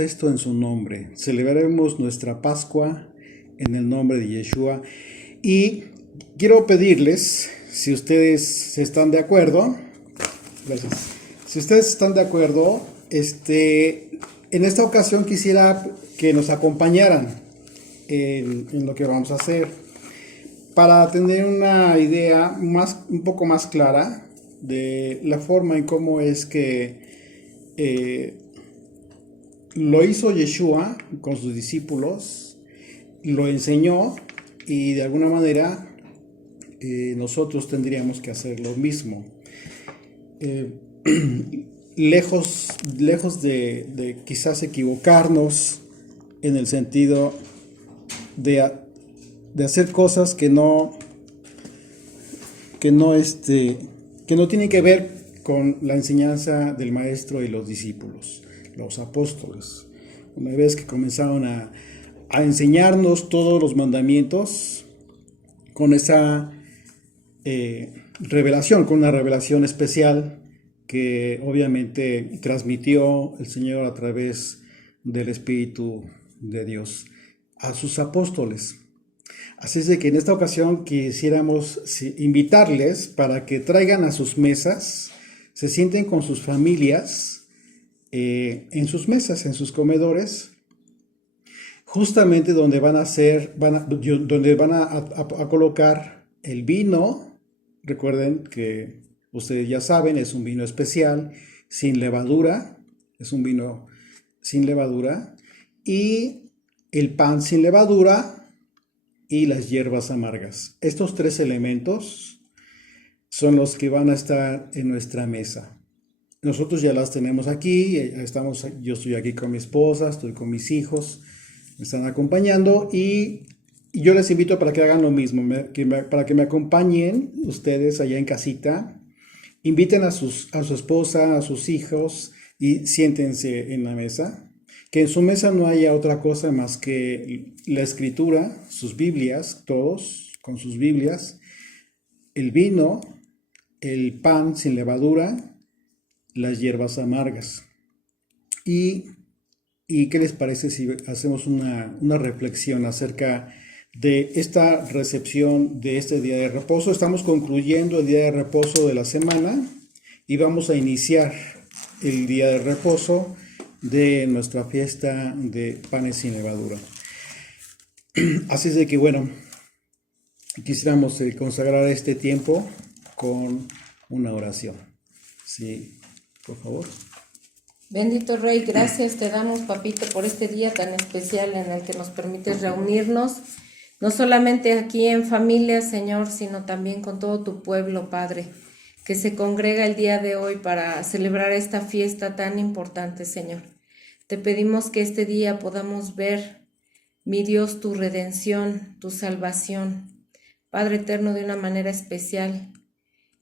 celebremos esto en su nombre. Celebraremos nuestra Pascua en el nombre de Yeshua. Y quiero pedirles, si ustedes están de acuerdo, gracias. Si ustedes están de acuerdo, en esta ocasión quisiera que nos acompañaran en lo que vamos a hacer, para tener una idea un poco más clara de la forma en cómo es que lo hizo Yeshua con sus discípulos, lo enseñó y de alguna manera nosotros tendríamos que hacer lo mismo. Lejos de quizás equivocarnos en el sentido de hacer cosas que no tienen que ver con la enseñanza del maestro y los discípulos, los apóstoles. Una vez que comenzaron a enseñarnos todos los mandamientos con esa revelación, con una revelación especial que obviamente transmitió el Señor a través del Espíritu de Dios a sus apóstoles. Así es de que en esta ocasión quisiéramos invitarles para que traigan a sus mesas, se sienten con sus familias en sus mesas, en sus comedores, justamente donde van a colocar el vino. Recuerden que ustedes ya saben, es un vino especial, sin levadura, es un vino sin levadura, y el pan sin levadura y las hierbas amargas. Estos tres elementos son los que van a estar en nuestra mesa. Nosotros ya las tenemos aquí, yo estoy aquí con mi esposa, estoy con mis hijos, me están acompañando y yo les invito para que hagan lo mismo, para que me acompañen ustedes allá en casita. Inviten a su esposa, a sus hijos y siéntense en la mesa. Que en su mesa no haya otra cosa más que la escritura, sus Biblias, todos con sus Biblias, el vino, el pan sin levadura, las hierbas amargas. ¿Y qué les parece si hacemos una reflexión acerca de esta recepción de este día de reposo? Estamos concluyendo el día de reposo de la semana y vamos a iniciar el día de reposo de nuestra fiesta de panes sin levadura. Así es de que, bueno, quisiéramos consagrar este tiempo con una oración. Sí, por favor. Bendito Rey, gracias te damos, papito, por este día tan especial en el que nos permites reunirnos, no solamente aquí en familia, Señor, sino también con todo tu pueblo, Padre, que se congrega el día de hoy para celebrar esta fiesta tan importante, Señor. Te pedimos que este día podamos ver, mi Dios, tu redención, tu salvación, Padre eterno, de una manera especial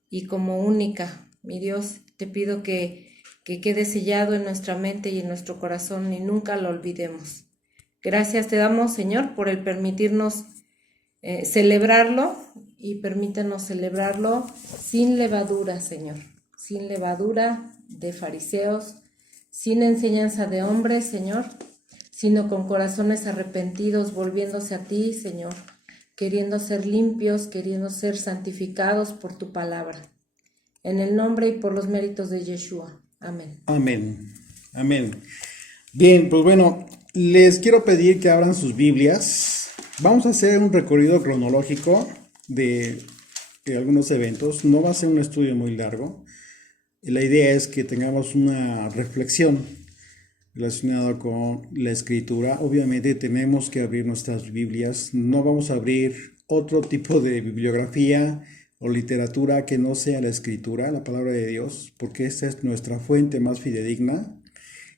y como única. Mi Dios, te pido que quede sellado en nuestra mente y en nuestro corazón y nunca lo olvidemos. Gracias te damos, Señor, por el permitirnos celebrarlo, y permítanos celebrarlo sin levadura, Señor, sin levadura de fariseos, sin enseñanza de hombres, Señor, sino con corazones arrepentidos, volviéndose a ti, Señor, queriendo ser limpios, queriendo ser santificados por tu palabra. En el nombre y por los méritos de Yeshua. Amén. Amén. Amén. Bien, pues bueno, les quiero pedir que abran sus Biblias. Vamos a hacer un recorrido cronológico de algunos eventos. No va a ser un estudio muy largo. La idea es que tengamos una reflexión relacionada con la escritura. Obviamente tenemos que abrir nuestras Biblias. No vamos a abrir otro tipo de bibliografía o literatura que no sea la escritura, la palabra de Dios, porque esta es nuestra fuente más fidedigna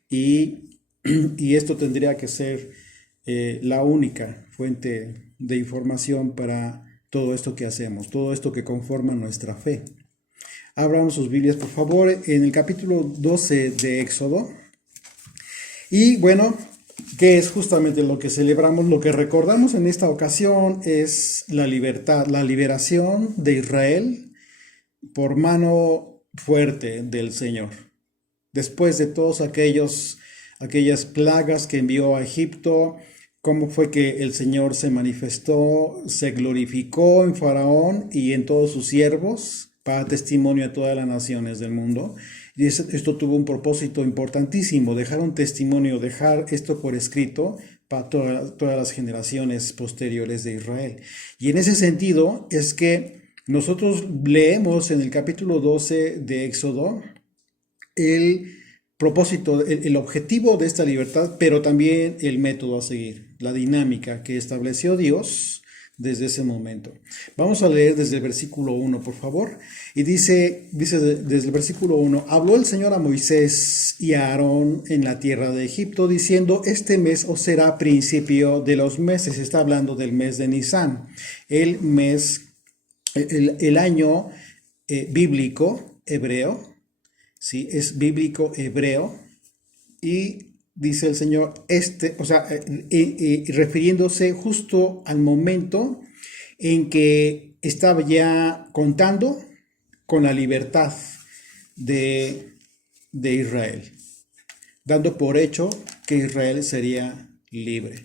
y esto tendría que ser la única fuente de información para todo esto que hacemos, todo esto que conforma nuestra fe. Abran sus Biblias, por favor, en el capítulo 12 de Éxodo. Y bueno, que es justamente lo que celebramos, lo que recordamos en esta ocasión es la libertad, la liberación de Israel por mano fuerte del Señor. Después de todos aquellos aquellas plagas que envió a Egipto, cómo fue que el Señor se manifestó, se glorificó en Faraón y en todos sus siervos para testimonio a todas las naciones del mundo. Y esto tuvo un propósito importantísimo, dejar un testimonio, dejar esto por escrito para todas las generaciones posteriores de Israel. Y en ese sentido es que nosotros leemos en el capítulo 12 de Éxodo el propósito, el objetivo de esta libertad, pero también el método a seguir, la dinámica que estableció Dios desde ese momento. Vamos a leer desde el versículo 1, por favor. Y dice desde el versículo 1, habló el Señor a Moisés y a Aarón en la tierra de Egipto, diciendo, este mes os será principio de los meses. Está hablando del mes de Nisán, el año bíblico hebreo. Sí, es bíblico hebreo y dice el Señor, refiriéndose justo al momento en que estaba ya contando con la libertad de Israel, dando por hecho que Israel sería libre.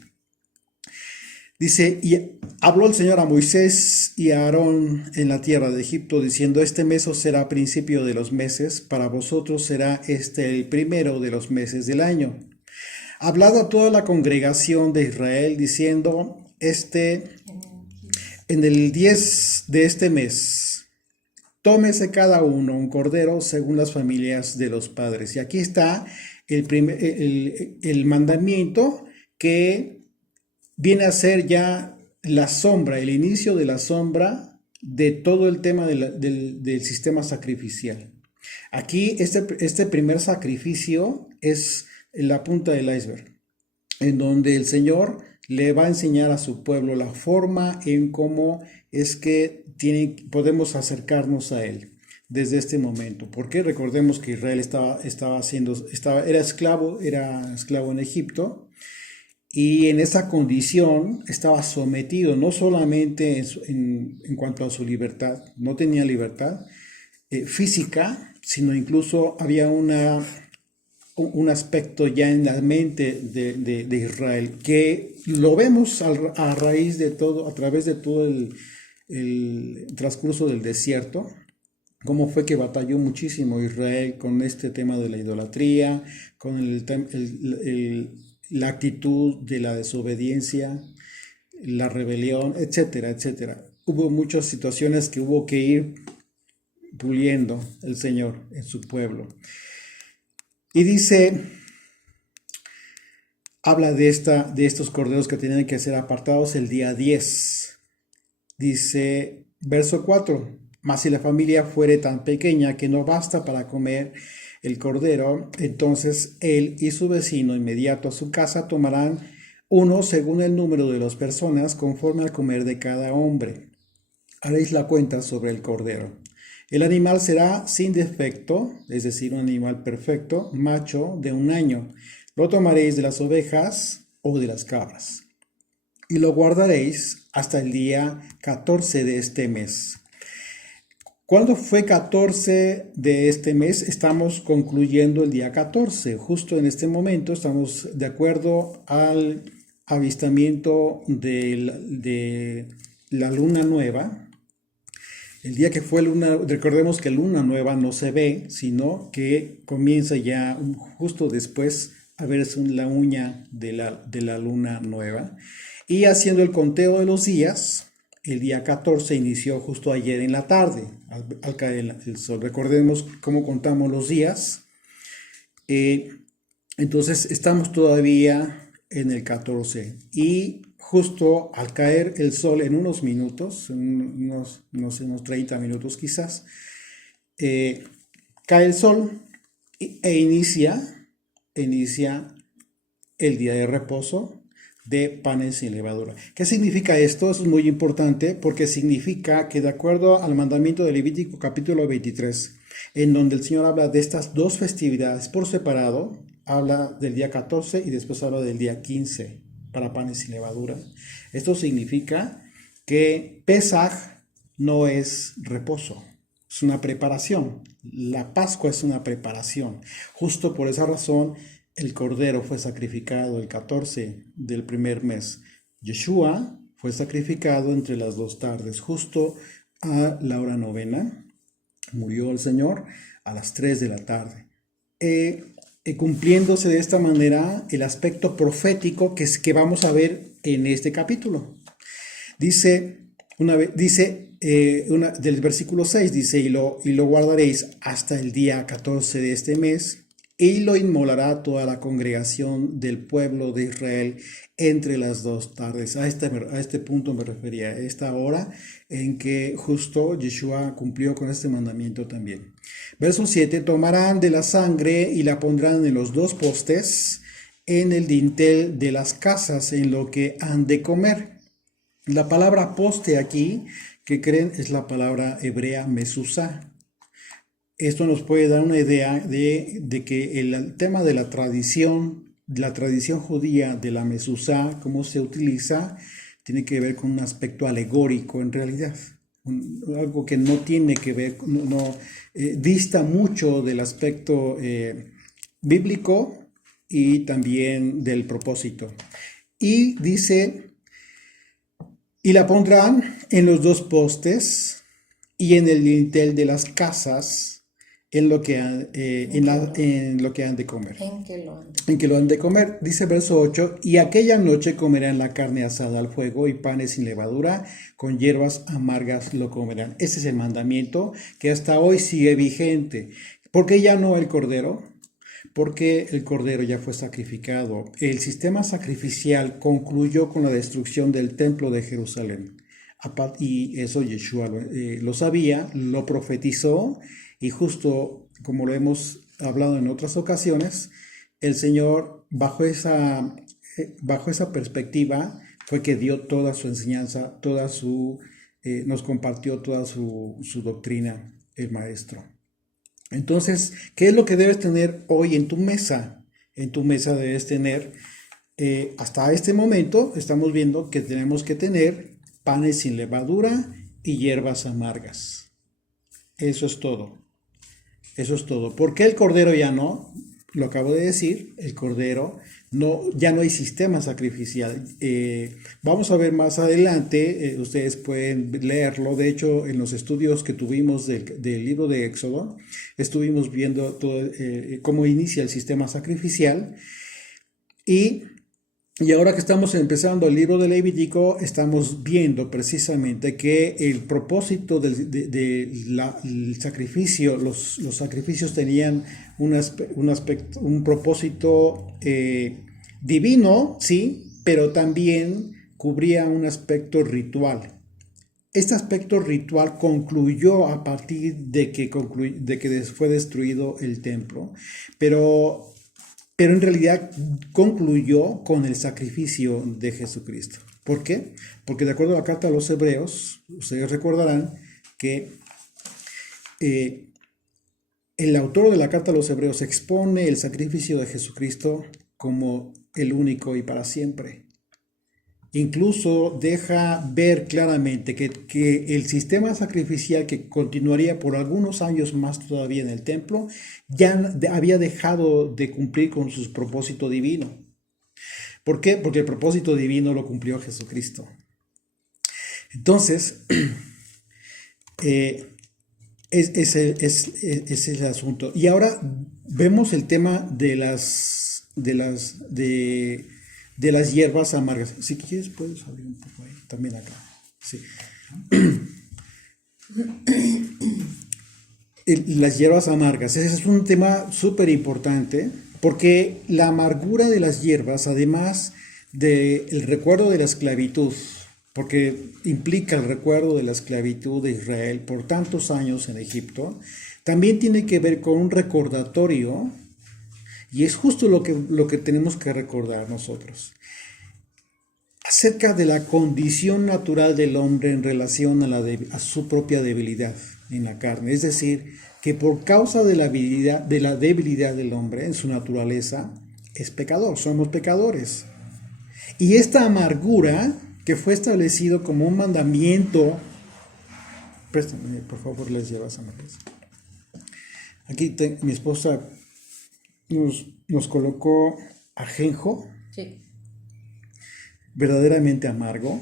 Dice, y habló el Señor a Moisés y a Aarón en la tierra de Egipto, diciendo, este mes os será principio de los meses, para vosotros será este el primero de los meses del año. Hablado a toda la congregación de Israel, diciendo, en el 10 de este mes, tómese cada uno un cordero según las familias de los padres. Y aquí está el mandamiento que viene a ser ya la sombra, el inicio de la sombra de todo el tema del sistema sacrificial. Aquí este primer sacrificio es la punta del iceberg, en donde el Señor le va a enseñar a su pueblo la forma en cómo es que podemos acercarnos a Él desde este momento. Porque recordemos que Israel era esclavo en Egipto. Y en esa condición estaba sometido no solamente en cuanto a su libertad, no tenía libertad física, sino incluso había un aspecto ya en la mente de Israel, que lo vemos a raíz de todo, a través de todo el transcurso del desierto, cómo fue que batalló muchísimo Israel con este tema de la idolatría, con la actitud de la desobediencia, la rebelión, etcétera, etcétera. Hubo muchas situaciones que hubo que ir puliendo el Señor en su pueblo. Y dice, habla de estos corderos que tienen que ser apartados el día 10. Dice, verso 4, mas si la familia fuere tan pequeña que no basta para comer el cordero, entonces él y su vecino inmediato a su casa tomarán uno según el número de las personas, conforme al comer de cada hombre. Haréis la cuenta sobre el cordero. El animal será sin defecto, es decir, un animal perfecto, macho de 1 año. Lo tomaréis de las ovejas o de las cabras, y lo guardaréis hasta el día 14 de este mes. ¿Cuándo fue 14 de este mes? Estamos concluyendo el día 14. Justo en este momento estamos de acuerdo al avistamiento de la luna nueva. El día que fue luna, recordemos que luna nueva no se ve, sino que comienza ya justo después a verse la uña de la luna nueva. Y haciendo el conteo de los días, el día 14 inició justo ayer en la tarde, al caer el sol. Recordemos cómo contamos los días. Entonces estamos todavía en el 14 y justo al caer el sol en unos minutos, unos 30 minutos quizás, cae el sol e inicia el día de reposo de panes sin levadura. ¿Qué significa esto? Eso es muy importante porque significa que de acuerdo al mandamiento de Levítico capítulo 23, en donde el Señor habla de estas dos festividades por separado, habla del día 14 y después habla del día 15 para panes sin levadura. Esto significa que Pesaj no es reposo, es una preparación. La Pascua es una preparación. Justo por esa razón el cordero fue sacrificado el 14 del primer mes. Yeshua fue sacrificado entre las 2 tardes, justo a la hora novena. Murió el Señor a las 3 de la tarde. Cumpliéndose de esta manera el aspecto profético que vamos a ver en este capítulo. Del versículo 6 dice, y lo guardaréis hasta el día 14 de este mes, y lo inmolará toda la congregación del pueblo de Israel entre las 2 tardes. A este punto me refería, a esta hora en que justo Yeshua cumplió con este mandamiento también. Verso 7, tomarán de la sangre y la pondrán en los 2 postes, en el dintel de las casas, en lo que han de comer. La palabra poste aquí, que creen, es la palabra hebrea mesuzá. Esto nos puede dar una idea de que el tema de la tradición judía de la mesuzá, cómo se utiliza, tiene que ver con un aspecto alegórico en realidad. Algo que no tiene que ver, dista mucho del aspecto bíblico y también del propósito. Y dice, y la pondrán en los 2 postes y en el dintel de las casas, en lo que han de comer. En que lo han de comer. Dice verso 8, y aquella noche comerán la carne asada al fuego y panes sin levadura, con hierbas amargas lo comerán. Ese es el mandamiento que hasta hoy sigue vigente. ¿Por qué ya no el cordero? Porque el cordero ya fue sacrificado. El sistema sacrificial concluyó con la destrucción del templo de Jerusalén. Y eso Yeshua lo sabía, lo profetizó, y justo como lo hemos hablado en otras ocasiones, el Señor bajo esa perspectiva fue que dio toda su enseñanza, nos compartió toda su doctrina, el Maestro. Entonces, ¿qué es lo que debes tener hoy en tu mesa? En tu mesa debes tener, hasta este momento estamos viendo que tenemos que tener panes sin levadura y hierbas amargas. Eso es todo. Eso es todo. ¿Por qué el cordero ya no? Lo acabo de decir, el cordero ya no hay sistema sacrificial. Vamos a ver más adelante, ustedes pueden leerlo. De hecho, en los estudios que tuvimos del libro de Éxodo, estuvimos viendo todo, cómo inicia el sistema sacrificial. Y ahora que estamos empezando el libro de Levítico, estamos viendo precisamente que el propósito del sacrificio, los sacrificios tenían un propósito divino, sí, pero también cubría un aspecto ritual. Este aspecto ritual concluyó a partir de que fue destruido el templo, pero en realidad concluyó con el sacrificio de Jesucristo. ¿Por qué? Porque de acuerdo a la carta a los Hebreos, ustedes recordarán que el autor de la carta a los Hebreos expone el sacrificio de Jesucristo como el único y para siempre. Incluso deja ver claramente que el sistema sacrificial que continuaría por algunos años más todavía en el templo ya había dejado de cumplir con su propósito divino. ¿Por qué? Porque el propósito divino lo cumplió Jesucristo. Entonces, ese es el asunto. Y ahora vemos el tema de las hierbas amargas. Si quieres puedes abrir un poco ahí, también acá. Sí. Las hierbas amargas. Ese es un tema súper importante porque la amargura de las hierbas, además del recuerdo de la esclavitud, porque implica el recuerdo de la esclavitud de Israel por tantos años en Egipto, también tiene que ver con un recordatorio. Y es justo lo que tenemos que recordar nosotros. Acerca de la condición natural del hombre en relación a su propia debilidad en la carne. Es decir, que por causa de la debilidad del hombre en su naturaleza, es pecador, somos pecadores. Y esta amargura que fue establecido como un mandamiento, préstame por favor las hierbas amargas. Aquí mi esposa nos colocó ajenjo, Sí. verdaderamente amargo.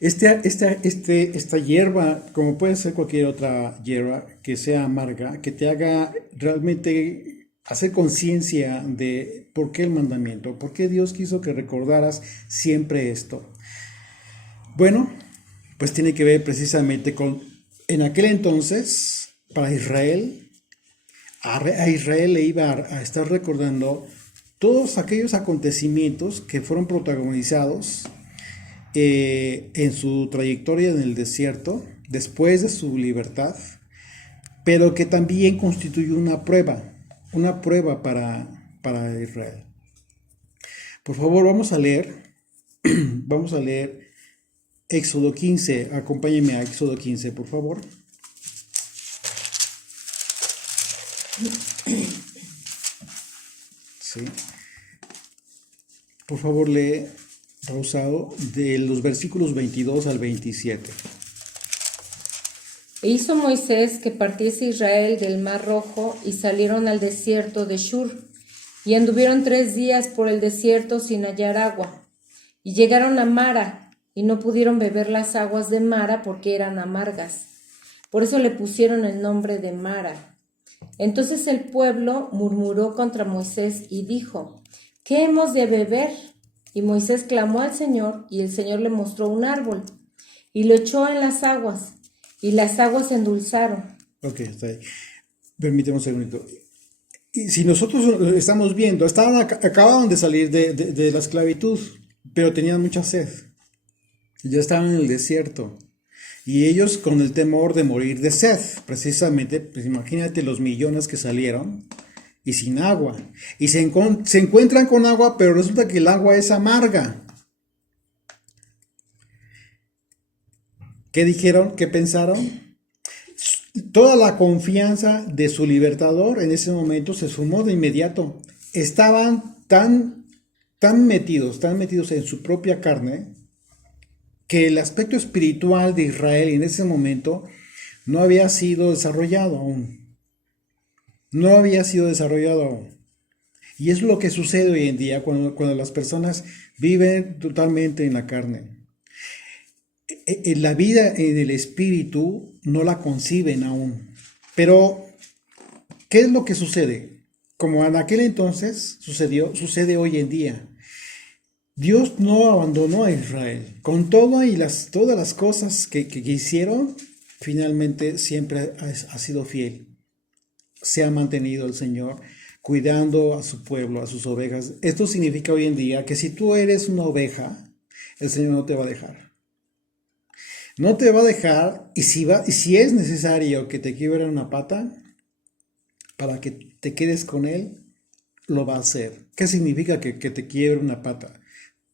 Esta hierba, como puede ser cualquier otra hierba que sea amarga, que te haga realmente hacer conciencia de por qué el mandamiento, por qué Dios quiso que recordaras siempre esto. Bueno, pues tiene que ver precisamente con, en aquel entonces, para Israel, a Israel le iba a estar recordando todos aquellos acontecimientos que fueron protagonizados en su trayectoria en el desierto, después de su libertad, pero que también constituyó una prueba para Israel. Por favor, vamos a leer Éxodo 15, acompáñenme a Éxodo 15, por favor. Sí. Por favor, lee, pausado, de los versículos 22 al 27. E hizo Moisés que partiese Israel del mar Rojo y salieron al desierto de Shur y anduvieron 3 días por el desierto sin hallar agua y llegaron a Mara y no pudieron beber las aguas de Mara porque eran amargas. Por eso le pusieron el nombre de Mara. Entonces el pueblo murmuró contra Moisés y dijo: ¿Qué hemos de beber? Y Moisés clamó al Señor y el Señor le mostró un árbol y lo echó en las aguas y las aguas se endulzaron. Ok, está ahí. Permíteme un segundito. Y si nosotros estamos viendo, acababan de salir de la esclavitud, pero tenían mucha sed. Ya estaban en el desierto. Y ellos con el temor de morir de sed, precisamente, pues imagínate los millones que salieron y sin agua. Y se encuentran con agua, pero resulta que el agua es amarga. ¿Qué dijeron? ¿Qué pensaron? Toda la confianza de su libertador en ese momento se sumó de inmediato. Estaban tan metidos en su propia carne, que el aspecto espiritual de Israel en ese momento no había sido desarrollado aún. No había sido desarrollado aún. Y es lo que sucede hoy en día cuando las personas viven totalmente en la carne. La vida en el espíritu no la conciben aún. Pero, ¿qué es lo que sucede? Como en aquel entonces sucede hoy en día. Dios no abandonó a Israel. Con todo y todas las cosas que hicieron, finalmente siempre ha sido fiel. Se ha mantenido el Señor cuidando a su pueblo, a sus ovejas. Esto significa hoy en día que si tú eres una oveja, el Señor no te va a dejar. No te va a dejar, y si es necesario que te quiebre una pata para que te quedes con Él, lo va a hacer. ¿Qué significa que te quiebre una pata?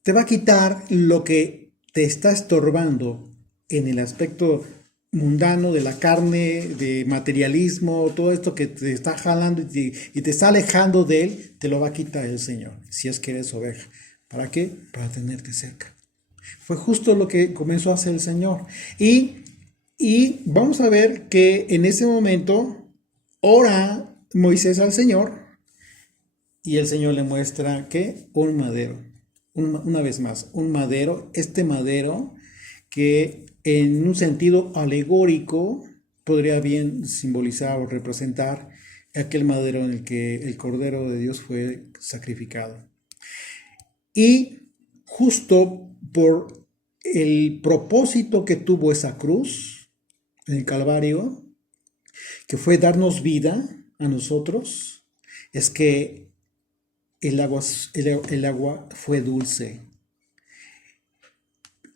Te va a quitar lo que te está estorbando en el aspecto mundano de la carne, de materialismo, todo esto que te está jalando y te está alejando de Él, te lo va a quitar el Señor, si es que eres oveja. ¿Para qué? Para tenerte cerca. Fue justo lo que comenzó a hacer el Señor. Y vamos a ver que en ese momento ora Moisés al Señor y el Señor le muestra que un madero. Una vez más, un madero, este madero que en un sentido alegórico podría bien simbolizar o representar aquel madero en el que el Cordero de Dios fue sacrificado. Y justo por el propósito que tuvo esa cruz en el Calvario, que fue darnos vida a nosotros, es que el agua fue dulce.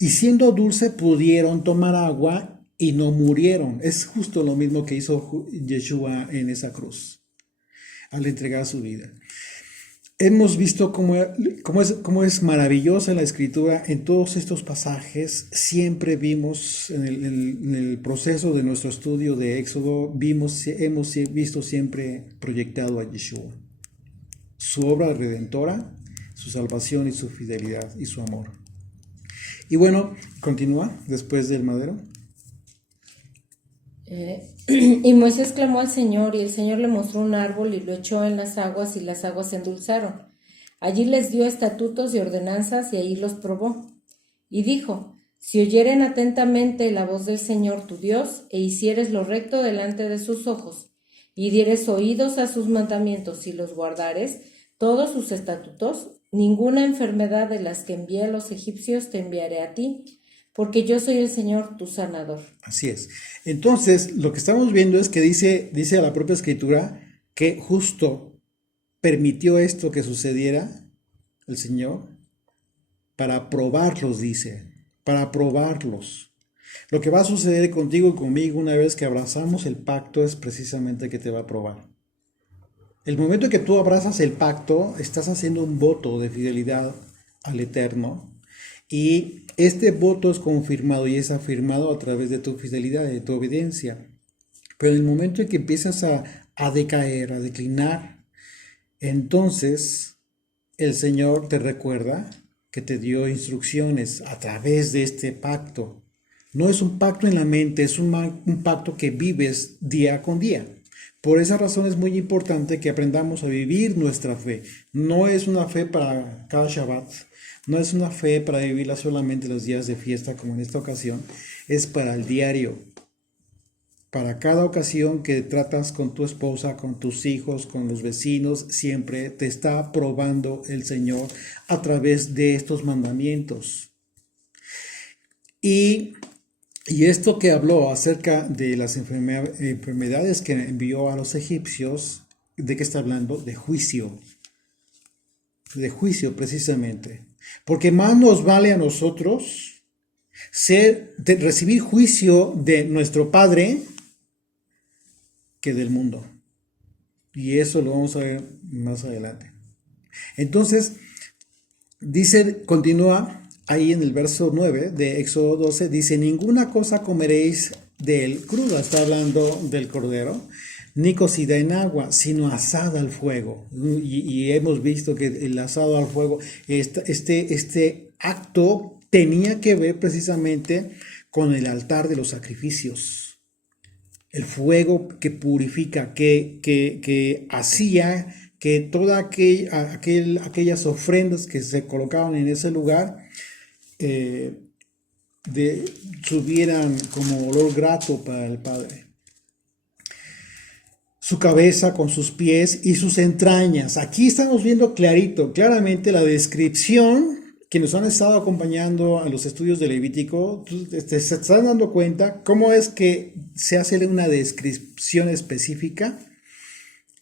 Y siendo dulce pudieron tomar agua y no murieron. Es justo lo mismo que hizo Yeshua en esa cruz, al entregar su vida. Hemos visto cómo es maravillosa la Escritura. En todos estos pasajes siempre vimos, en el proceso de nuestro estudio de Éxodo, hemos visto siempre proyectado a Yeshua. Su obra redentora, su salvación y su fidelidad y su amor. Y bueno, continúa después del madero. Y Moisés clamó al Señor, y el Señor le mostró un árbol y lo echó en las aguas, y las aguas se endulzaron. Allí les dio estatutos y ordenanzas, y allí los probó. Y dijo: si oyeren atentamente la voz del Señor tu Dios, e hicieres lo recto delante de sus ojos, y dieres oídos a sus mandamientos, y los guardares, todos sus estatutos, ninguna enfermedad de las que envié a los egipcios te enviaré a ti, porque yo soy el Señor tu sanador. Así es. Entonces, lo que estamos viendo es que dice a la propia escritura que justo permitió esto que sucediera el Señor para probarlos, dice, para probarlos. Lo que va a suceder contigo y conmigo una vez que abrazamos el pacto es precisamente que te va a probar. El momento en que tú abrazas el pacto, estás haciendo un voto de fidelidad al Eterno, y este voto es confirmado y es afirmado a través de tu fidelidad, de tu obediencia. Pero en el momento en que empiezas a decaer, a declinar, entonces el Señor te recuerda que te dio instrucciones a través de este pacto. No es un pacto en la mente, es un pacto que vives día con día. Por esa razón es muy importante que aprendamos a vivir nuestra fe. No es una fe para cada Shabbat, no es una fe para vivirla solamente los días de fiesta como en esta ocasión, es para el diario. Para cada ocasión que tratas con tu esposa, con tus hijos, con los vecinos, siempre te está probando el Señor a través de estos mandamientos. Y esto que habló acerca de las enfermedades que envió a los egipcios, ¿de qué está hablando? De juicio precisamente. Porque más nos vale a nosotros recibir juicio de nuestro Padre que del mundo. Y eso lo vamos a ver más adelante. Entonces, continúa ahí en el verso 9 de Éxodo 12, dice: ninguna cosa comeréis de él cruda, está hablando del cordero, ni cocida en agua, sino asada al fuego. Y hemos visto que el asado al fuego, este acto tenía que ver precisamente con el altar de los sacrificios. El fuego que purifica, que hacía que todas aquellas ofrendas que se colocaban en ese lugar subieran como olor grato para el Padre. Su cabeza con sus pies y sus entrañas. Aquí estamos viendo claramente la descripción. Quienes han estado acompañando a los estudios de Levítico, se están dando cuenta cómo es que se hace una descripción específica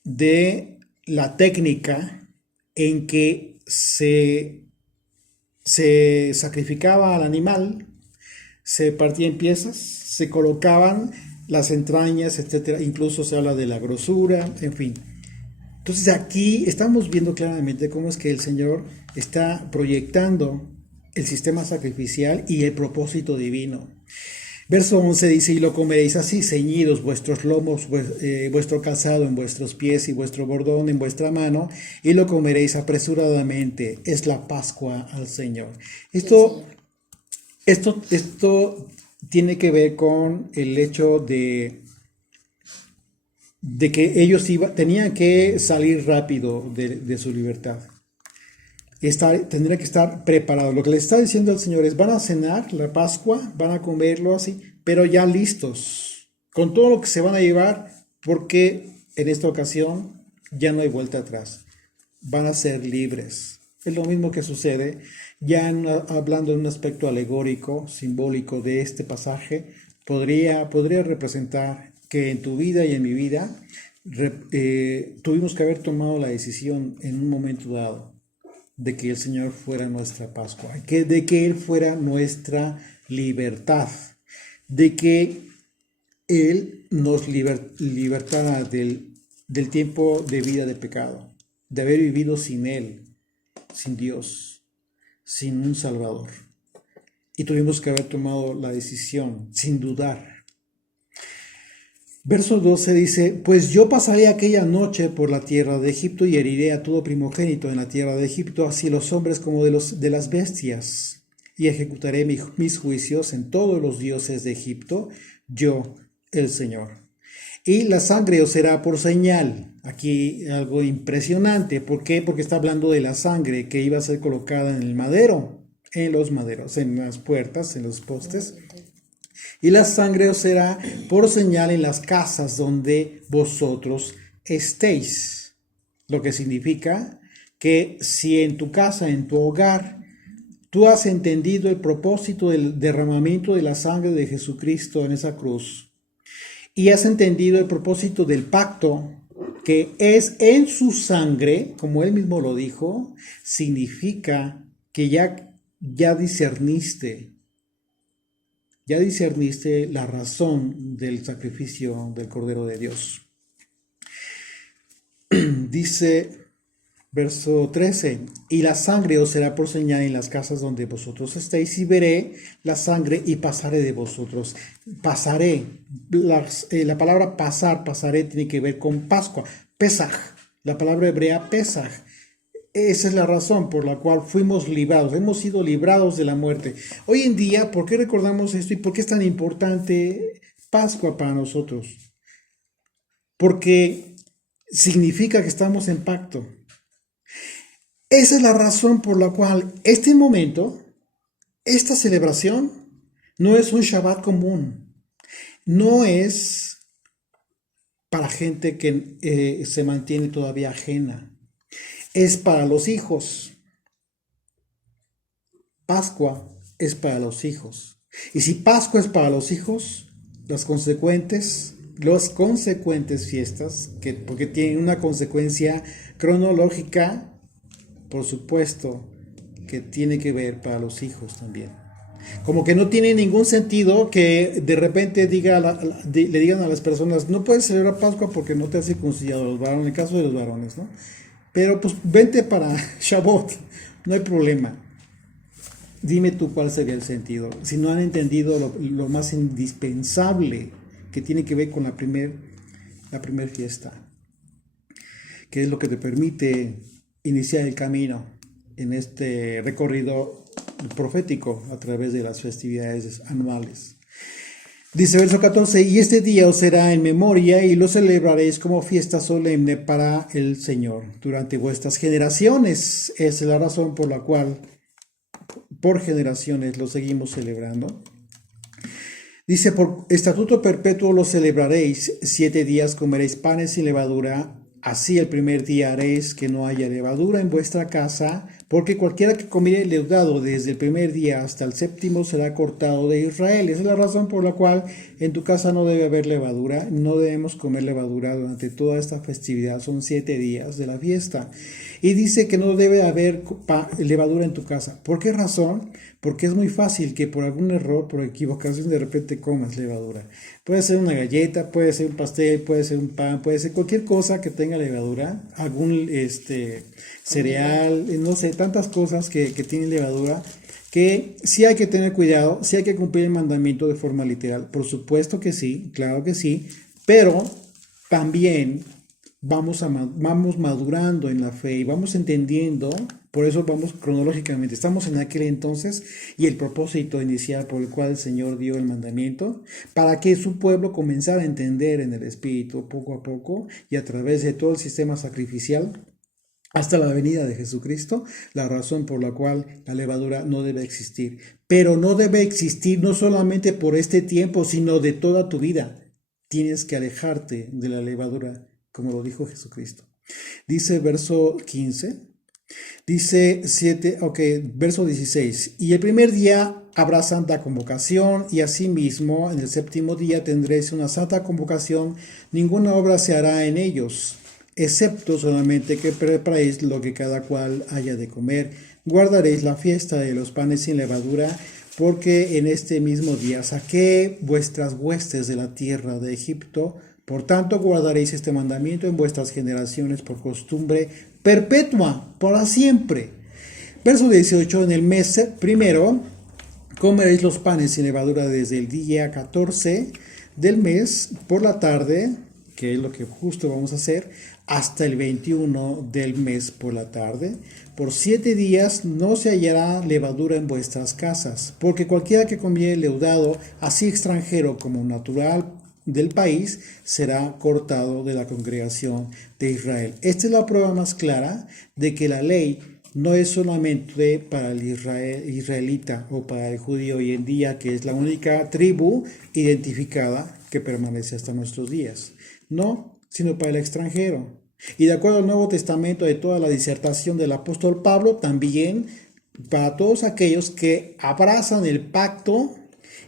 de la técnica en que se sacrificaba al animal, se partía en piezas, se colocaban las entrañas, etcétera. Incluso se habla de la grosura, en fin. Entonces aquí estamos viendo claramente cómo es que el Señor está proyectando el sistema sacrificial y el propósito divino. Verso 11 dice: y lo comeréis así, ceñidos vuestros lomos, vuestro calzado en vuestros pies y vuestro bordón en vuestra mano, y lo comeréis apresuradamente. Es la Pascua al Señor. Esto tiene que ver con el hecho de que ellos tenían que salir rápido de su libertad. Tendría que estar preparado. Lo que le está diciendo el Señor es: van a cenar la Pascua, van a comerlo así, pero ya listos, con todo lo que se van a llevar, porque en esta ocasión ya no hay vuelta atrás. Van a ser libres. Es lo mismo que sucede, ya hablando en un aspecto alegórico, simbólico de este pasaje, podría representar que en tu vida y en mi vida tuvimos que haber tomado la decisión en un momento dado de que el Señor fuera nuestra Pascua, de que Él fuera nuestra libertad, de que Él nos libertara del tiempo de vida de pecado, de haber vivido sin Él, sin Dios, sin un Salvador. Y tuvimos que haber tomado la decisión sin dudar. Verso 12 dice: pues yo pasaré aquella noche por la tierra de Egipto y heriré a todo primogénito en la tierra de Egipto, así los hombres como de las bestias, y ejecutaré mis juicios en todos los dioses de Egipto. Yo, el Señor. Y la sangre os será por señal. Aquí algo impresionante. ¿Por qué? Porque está hablando de la sangre que iba a ser colocada en el madero, en los maderos, en las puertas, en los postes. Y la sangre os será por señal en las casas donde vosotros estéis. Lo que significa que si en tu casa, en tu hogar, tú has entendido el propósito del derramamiento de la sangre de Jesucristo en esa cruz y has entendido el propósito del pacto que es en su sangre, como él mismo lo dijo, significa que ya discerniste la razón del sacrificio del Cordero de Dios. Dice verso 13, y la sangre os será por señal en las casas donde vosotros estéis, y veré la sangre y pasaré de vosotros. Pasaré, la palabra pasaré tiene que ver con Pascua, Pesaj, la palabra hebrea Pesaj. Esa es la razón por la cual fuimos librados, hemos sido librados de la muerte. Hoy en día, ¿por qué recordamos esto y por qué es tan importante Pascua para nosotros? Porque significa que estamos en pacto. Esa es la razón por la cual este momento, esta celebración, no es un Shabbat común. No es para gente que se mantiene todavía ajena. Es para los hijos. Pascua es para los hijos. Y si Pascua es para los hijos, las consecuentes fiestas, porque tienen una consecuencia cronológica, por supuesto, que tiene que ver para los hijos también. Como que no tiene ningún sentido que de repente le digan a las personas, no puedes celebrar Pascua porque no te has circuncidado, los varones, en el caso de los varones, ¿no? Pero pues vente para Shavuot, no hay problema. Dime tú cuál sería el sentido. Si no han entendido lo más indispensable que tiene que ver con la primer fiesta, que es lo que te permite iniciar el camino en este recorrido profético a través de las festividades anuales. Dice verso 14, y este día os será en memoria y lo celebraréis como fiesta solemne para el Señor durante vuestras generaciones. Esa es la razón por la cual por generaciones lo seguimos celebrando. Dice, por estatuto perpetuo lo celebraréis, 7 días comeréis panes sin levadura, así el primer día haréis que no haya levadura en vuestra casa, porque cualquiera que comiere leudado desde el primer día hasta el séptimo será cortado de Israel. Esa es la razón por la cual en tu casa no debe haber levadura, no debemos comer levadura durante toda esta festividad, son 7 días de la fiesta. Y dice que no debe haber levadura en tu casa. ¿Por qué razón? Porque es muy fácil que por algún error, por equivocación, de repente comas levadura. Puede ser una galleta, puede ser un pastel, puede ser un pan, puede ser cualquier cosa que tenga levadura, algún cereal, no sé, tantas cosas que tienen levadura, que sí hay que tener cuidado, sí hay que cumplir el mandamiento de forma literal. Por supuesto que sí, claro que sí, pero también vamos madurando en la fe y vamos entendiendo, por eso vamos cronológicamente, estamos en aquel entonces y el propósito inicial por el cual el Señor dio el mandamiento, para que su pueblo comenzara a entender en el Espíritu poco a poco y a través de todo el sistema sacrificial hasta la venida de Jesucristo, la razón por la cual la levadura no debe existir. Pero no debe existir no solamente por este tiempo, sino de toda tu vida. Tienes que alejarte de la levadura, como lo dijo Jesucristo. Dice verso 15, dice verso 16, y el primer día habrá santa convocación, y asimismo en el séptimo día tendréis una santa convocación, ninguna obra se hará en ellos, excepto solamente que preparéis lo que cada cual haya de comer. Guardaréis la fiesta de los panes sin levadura, porque en este mismo día saqué vuestras huestes de la tierra de Egipto. Por tanto, guardaréis este mandamiento en vuestras generaciones por costumbre perpetua, para siempre. Verso 18, en el mes primero comeréis los panes sin levadura desde el día 14 del mes por la tarde, que es lo que justo vamos a hacer, hasta el 21 del mes por la tarde. Por 7 días no se hallará levadura en vuestras casas, porque cualquiera que comiere leudado, así extranjero como del país será cortado de la congregación de Israel. Esta es la prueba más clara de que la ley no es solamente para el israelita o para el judío hoy en día, que es la única tribu identificada que permanece hasta nuestros días. No, sino para el extranjero. Y de acuerdo al Nuevo Testamento, de toda la disertación del apóstol Pablo, también para todos aquellos que abrazan el pacto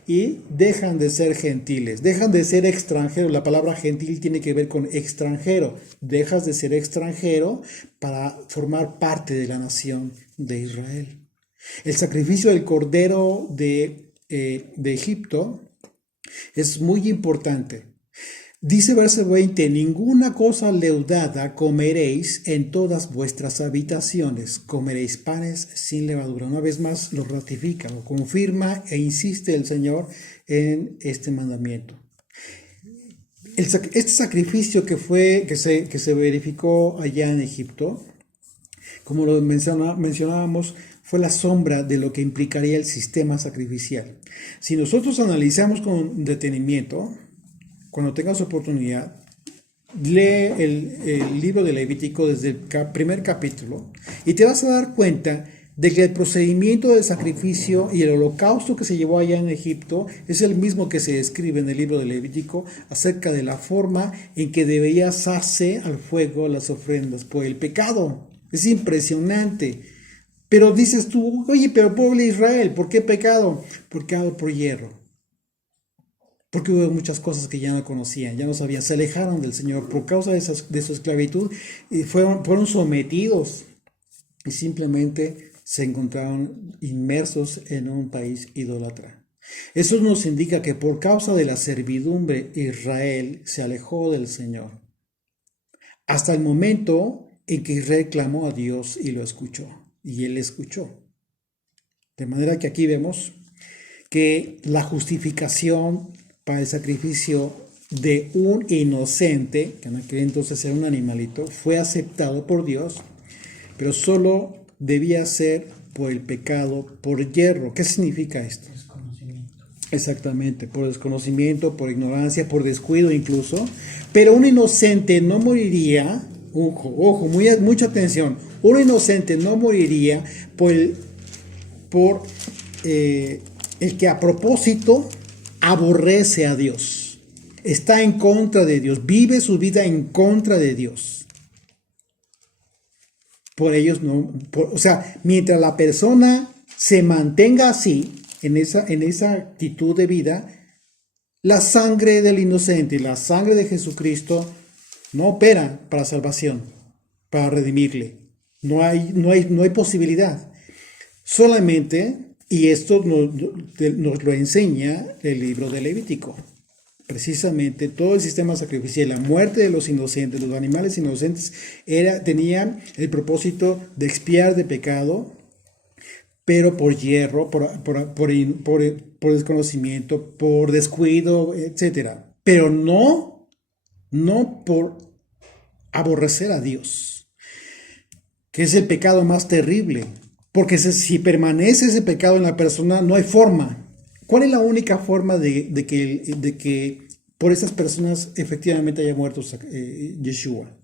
y dejan de ser gentiles, dejan de ser extranjeros. La palabra gentil tiene que ver con extranjero. Dejas de ser extranjero para formar parte de la nación de Israel. El sacrificio del cordero de Egipto es muy importante. Dice verso 20, ninguna cosa leudada comeréis en todas vuestras habitaciones, comeréis panes sin levadura. Una vez más lo ratifica, lo confirma e insiste el Señor en este mandamiento. Este sacrificio que se verificó allá en Egipto, como lo mencionábamos, fue la sombra de lo que implicaría el sistema sacrificial. Si nosotros analizamos con detenimiento, cuando tengas oportunidad, lee el libro de Levítico desde el primer capítulo y te vas a dar cuenta de que el procedimiento de sacrificio y el holocausto que se llevó allá en Egipto es el mismo que se describe en el libro de Levítico acerca de la forma en que debería asarse al fuego las ofrendas por el pecado. Es impresionante. Pero dices tú, oye, pero pueblo de Israel, ¿por qué pecado? Pecado por hierro. Porque hubo muchas cosas que ya no conocían, ya no sabían, se alejaron del Señor por causa de su esclavitud y fueron sometidos y simplemente se encontraron inmersos en un país idólatra. Eso nos indica que por causa de la servidumbre Israel se alejó del Señor hasta el momento en que Israel clamó a Dios y lo escuchó, y Él escuchó. De manera que aquí vemos que la justificación para el sacrificio de un inocente, que en aquel entonces era un animalito, fue aceptado por Dios, pero solo debía ser por el pecado, por hierro. ¿Qué significa esto? Desconocimiento. Exactamente, por desconocimiento, por ignorancia, por descuido incluso. Pero un inocente no moriría, ojo, mucha atención, un inocente no moriría por el que a propósito aborrece a Dios, está en contra de Dios, vive su vida en contra de Dios. Por ellos mientras la persona se mantenga así, en esa actitud de vida, la sangre del inocente y la sangre de Jesucristo no opera para salvación, para redimirle. No hay posibilidad. Solamente, y esto nos lo enseña el libro de Levítico, precisamente todo el sistema sacrificial, la muerte de los inocentes, los animales inocentes, tenían el propósito de expiar de pecado, pero por hierro, por desconocimiento, por descuido, etc. Pero no por aborrecer a Dios, que es el pecado más terrible. Porque si permanece ese pecado en la persona, no hay forma. ¿Cuál es la única forma de que por esas personas efectivamente haya muerto Yeshua?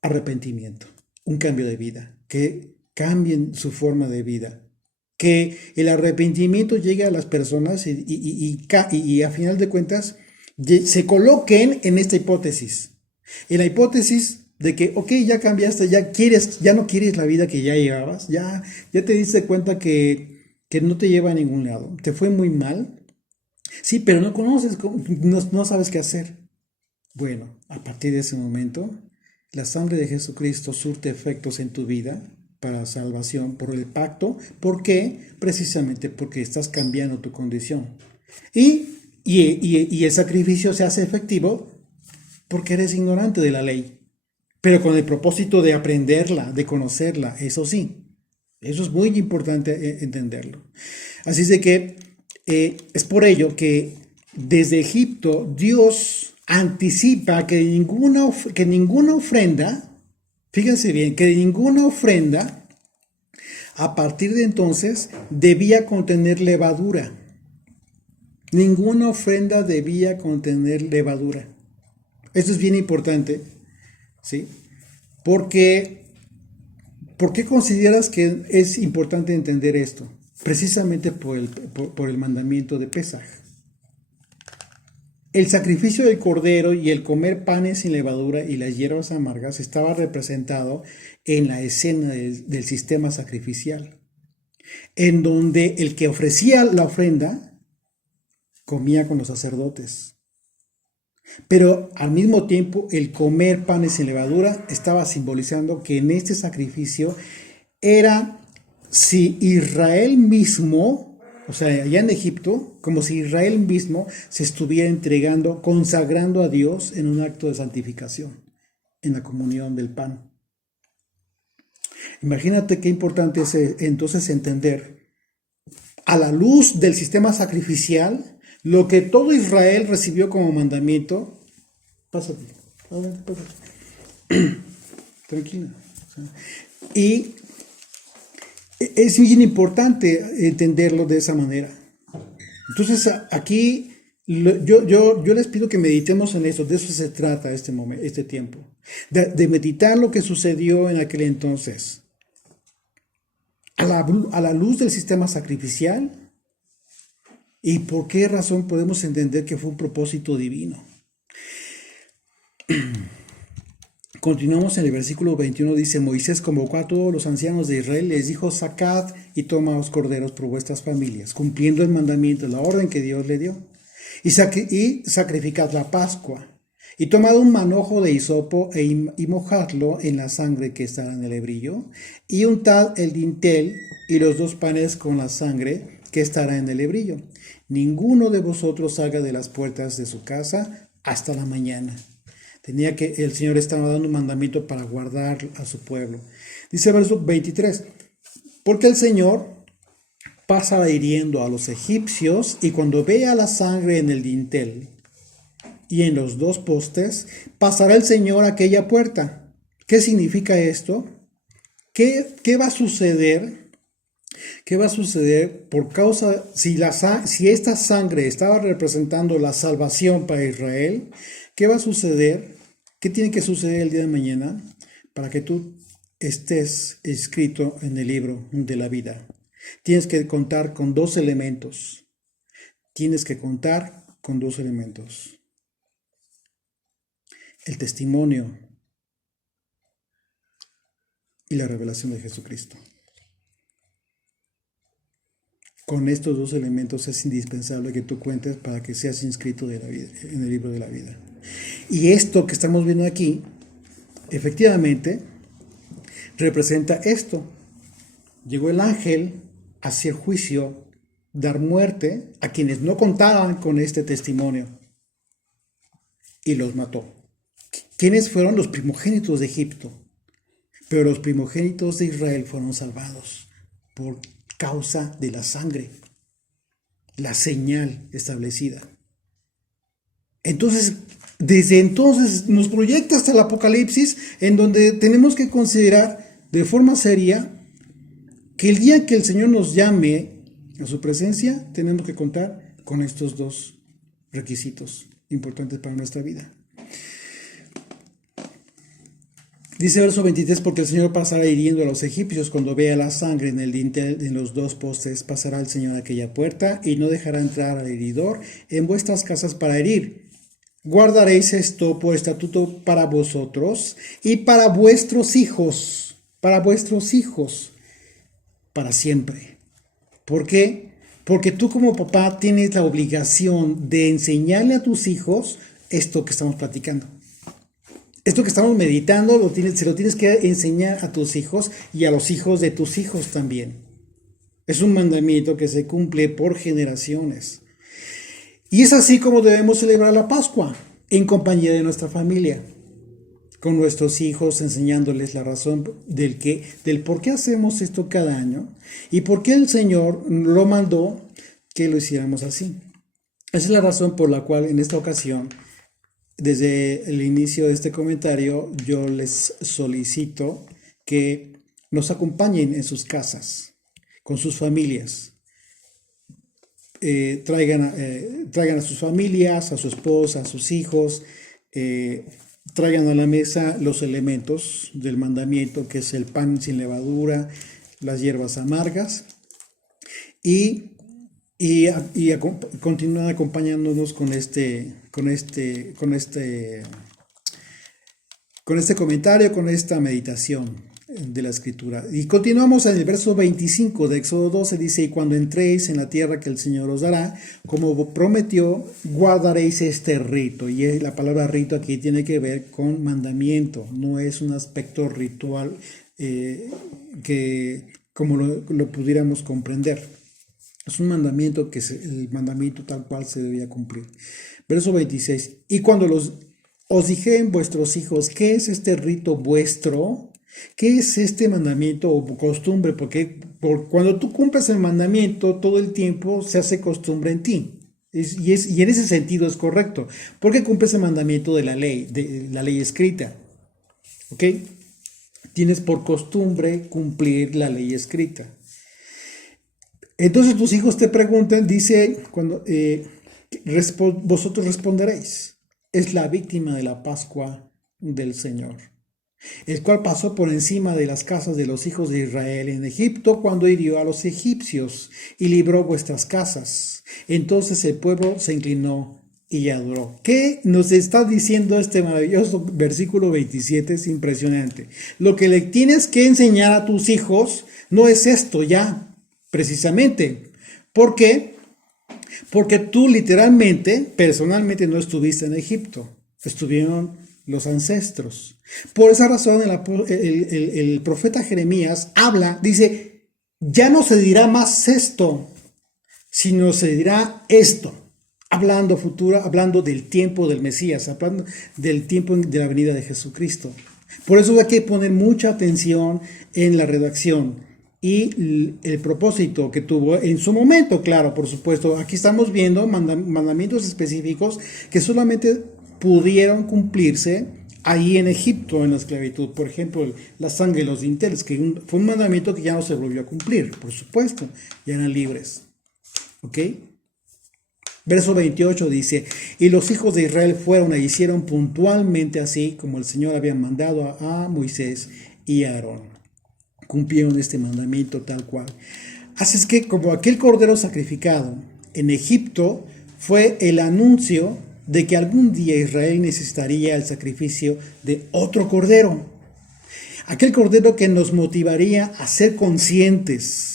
Arrepentimiento, un cambio de vida, que cambien su forma de vida, que el arrepentimiento llegue a las personas y a final de cuentas se coloquen en esta hipótesis. En la hipótesis de que, ok, ya cambiaste, ya no quieres la vida que ya llevabas, ya te diste cuenta que no te lleva a ningún lado, te fue muy mal, sí, pero no conoces, no sabes qué hacer. Bueno, a partir de ese momento, la sangre de Jesucristo surte efectos en tu vida para salvación por el pacto. ¿Por qué? Precisamente porque estás cambiando tu condición. Y el sacrificio se hace efectivo porque eres ignorante de la ley, pero con el propósito de aprenderla, de conocerla, eso sí. Eso es muy importante entenderlo. Así es de que es por ello que desde Egipto Dios anticipa que ninguna ofrenda, fíjense bien, que ninguna ofrenda a partir de entonces debía contener levadura. Ninguna ofrenda debía contener levadura. Esto es bien importante, ¿sí? Porque, ¿por qué consideras que es importante entender esto? Precisamente por el mandamiento de Pesaj. El sacrificio del cordero y el comer panes sin levadura y las hierbas amargas estaba representado en la escena del sistema sacrificial, en donde el que ofrecía la ofrenda comía con los sacerdotes. Pero al mismo tiempo el comer panes sin levadura estaba simbolizando que en este sacrificio era si Israel mismo, o sea, allá en Egipto, como si Israel mismo se estuviera entregando, consagrando a Dios en un acto de santificación, en la comunión del pan. Imagínate qué importante es entonces entender, a la luz del sistema sacrificial, lo que todo Israel recibió como mandamiento. Pásate, tranquila. Y es bien importante entenderlo de esa manera. Entonces aquí yo les pido que meditemos en eso. De eso se trata este tiempo, de meditar lo que sucedió en aquel entonces a la luz del sistema sacrificial y por qué razón podemos entender que fue un propósito divino. Continuamos en el versículo 21, dice: Moisés convocó a todos los ancianos de Israel, les dijo: sacad y tomaos corderos por vuestras familias, cumpliendo el mandamiento, la orden que Dios le dio, y sacrificad la Pascua, y tomad un manojo de hisopo y mojadlo en la sangre que estará en el hebrillo, y untad el dintel y los 2 panes con la sangre que estará en el hebrillo. Ninguno de vosotros salga de las puertas de su casa hasta la mañana. El Señor estaba dando un mandamiento para guardar a su pueblo. Dice el verso 23, porque el Señor pasa hiriendo a los egipcios, y cuando vea la sangre en el dintel y en los 2 postes, pasará el Señor a aquella puerta. ¿Qué significa esto? ¿Qué va a suceder? ¿Qué va a suceder por causa, si esta sangre estaba representando la salvación para Israel? ¿Qué va a suceder? ¿Qué tiene que suceder el día de mañana para que tú estés escrito en el libro de la vida? Tienes que contar con 2 elementos. Tienes que contar con 2 elementos. El testimonio y la revelación de Jesucristo. Con estos 2 elementos es indispensable que tú cuentes para que seas inscrito en el libro de la vida. Y esto que estamos viendo aquí, efectivamente, representa esto. Llegó el ángel a hacer juicio, dar muerte a quienes no contaban con este testimonio, y los mató. ¿Quiénes fueron? Los primogénitos de Egipto. Pero los primogénitos de Israel fueron salvados por causa de la sangre, la señal establecida. Entonces, desde entonces nos proyecta hasta el Apocalipsis, en donde tenemos que considerar de forma seria que el día que el Señor nos llame a su presencia, tenemos que contar con estos 2 requisitos importantes para nuestra vida. Dice verso 23, porque el Señor pasará hiriendo a los egipcios, cuando vea la sangre en el dintel, en los 2 postes, pasará el Señor a aquella puerta y no dejará entrar al heridor en vuestras casas para herir. Guardaréis esto por estatuto para vosotros y para vuestros hijos, para siempre. ¿Por qué? Porque tú como papá tienes la obligación de enseñarle a tus hijos esto que estamos platicando. Esto que estamos meditando se lo tienes que enseñar a tus hijos y a los hijos de tus hijos también. Es un mandamiento que se cumple por generaciones. Y es así como debemos celebrar la Pascua, en compañía de nuestra familia, con nuestros hijos, enseñándoles la razón del por qué hacemos esto cada año y por qué el Señor lo mandó que lo hiciéramos así. Esa es la razón por la cual en esta ocasión, desde el inicio de este comentario, yo les solicito que nos acompañen en sus casas, con sus familias, traigan a sus familias, a su esposa, a sus hijos, traigan a la mesa los elementos del mandamiento, que es el pan sin levadura, las hierbas amargas, y, continúan acompañándonos con este comentario, con esta meditación de la Escritura. Y continuamos en el verso 25 de Éxodo 12, dice: y cuando entréis en la tierra que el Señor os dará, como prometió, guardaréis este rito. Y la palabra rito aquí tiene que ver con mandamiento, no es un aspecto ritual que como lo pudiéramos comprender. Es un mandamiento que el mandamiento tal cual se debía cumplir. Verso 26, y cuando os dijeren vuestros hijos, ¿qué es este rito vuestro? ¿Qué es este mandamiento o costumbre? Porque cuando tú cumples el mandamiento, todo el tiempo se hace costumbre en ti. Y en ese sentido es correcto. Porque cumples el mandamiento de la ley escrita. ¿Ok? Tienes por costumbre cumplir la ley escrita. Entonces tus hijos te preguntan, dice, vosotros responderéis: es la víctima de la Pascua del Señor, el cual pasó por encima de las casas de los hijos de Israel en Egipto cuando hirió a los egipcios y libró vuestras casas. Entonces el pueblo se inclinó y adoró. ¿Qué nos está diciendo este maravilloso versículo 27? Es impresionante. Lo que le tienes que enseñar a tus hijos no es esto ya, precisamente. ¿Por qué? Porque tú literalmente, personalmente no estuviste en Egipto. Estuvieron los ancestros. Por esa razón el profeta Jeremías habla, dice: ya no se dirá más esto, sino se dirá esto. Hablando del tiempo del Mesías, hablando del tiempo de la venida de Jesucristo. Por eso hay que poner mucha atención en la redacción y el propósito que tuvo en su momento, claro, por supuesto. Aquí estamos viendo mandamientos específicos que solamente pudieron cumplirse ahí en Egipto, en la esclavitud. Por ejemplo, la sangre de los dinteles, que fue un mandamiento que ya no se volvió a cumplir, por supuesto, ya eran libres. ¿Ok? Verso 28 dice: y los hijos de Israel fueron e hicieron puntualmente así como el Señor había mandado a Moisés y a Aarón. Cumplieron este mandamiento tal cual. Así es que, como aquel cordero sacrificado en Egipto fue el anuncio de que algún día Israel necesitaría el sacrificio de otro cordero. Aquel cordero que nos motivaría a ser conscientes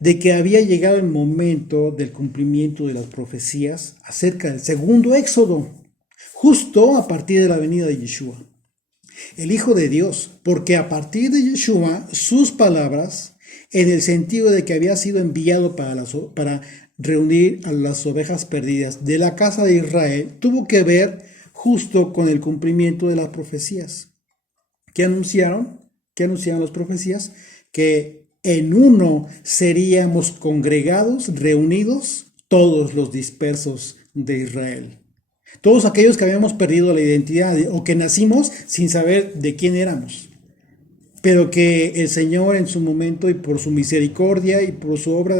de que había llegado el momento del cumplimiento de las profecías acerca del segundo éxodo, justo a partir de la venida de Yeshua, el Hijo de Dios, porque a partir de Yeshua, sus palabras, en el sentido de que había sido enviado para reunir a las ovejas perdidas de la casa de Israel, tuvo que ver justo con el cumplimiento de las profecías. ¿Qué anunciaron? ¿Qué anunciaron las profecías? Que en uno seríamos congregados, reunidos, todos los dispersos de Israel. Todos aquellos que habíamos perdido la identidad o que nacimos sin saber de quién éramos. Pero que el Señor en su momento y por su misericordia y por su obra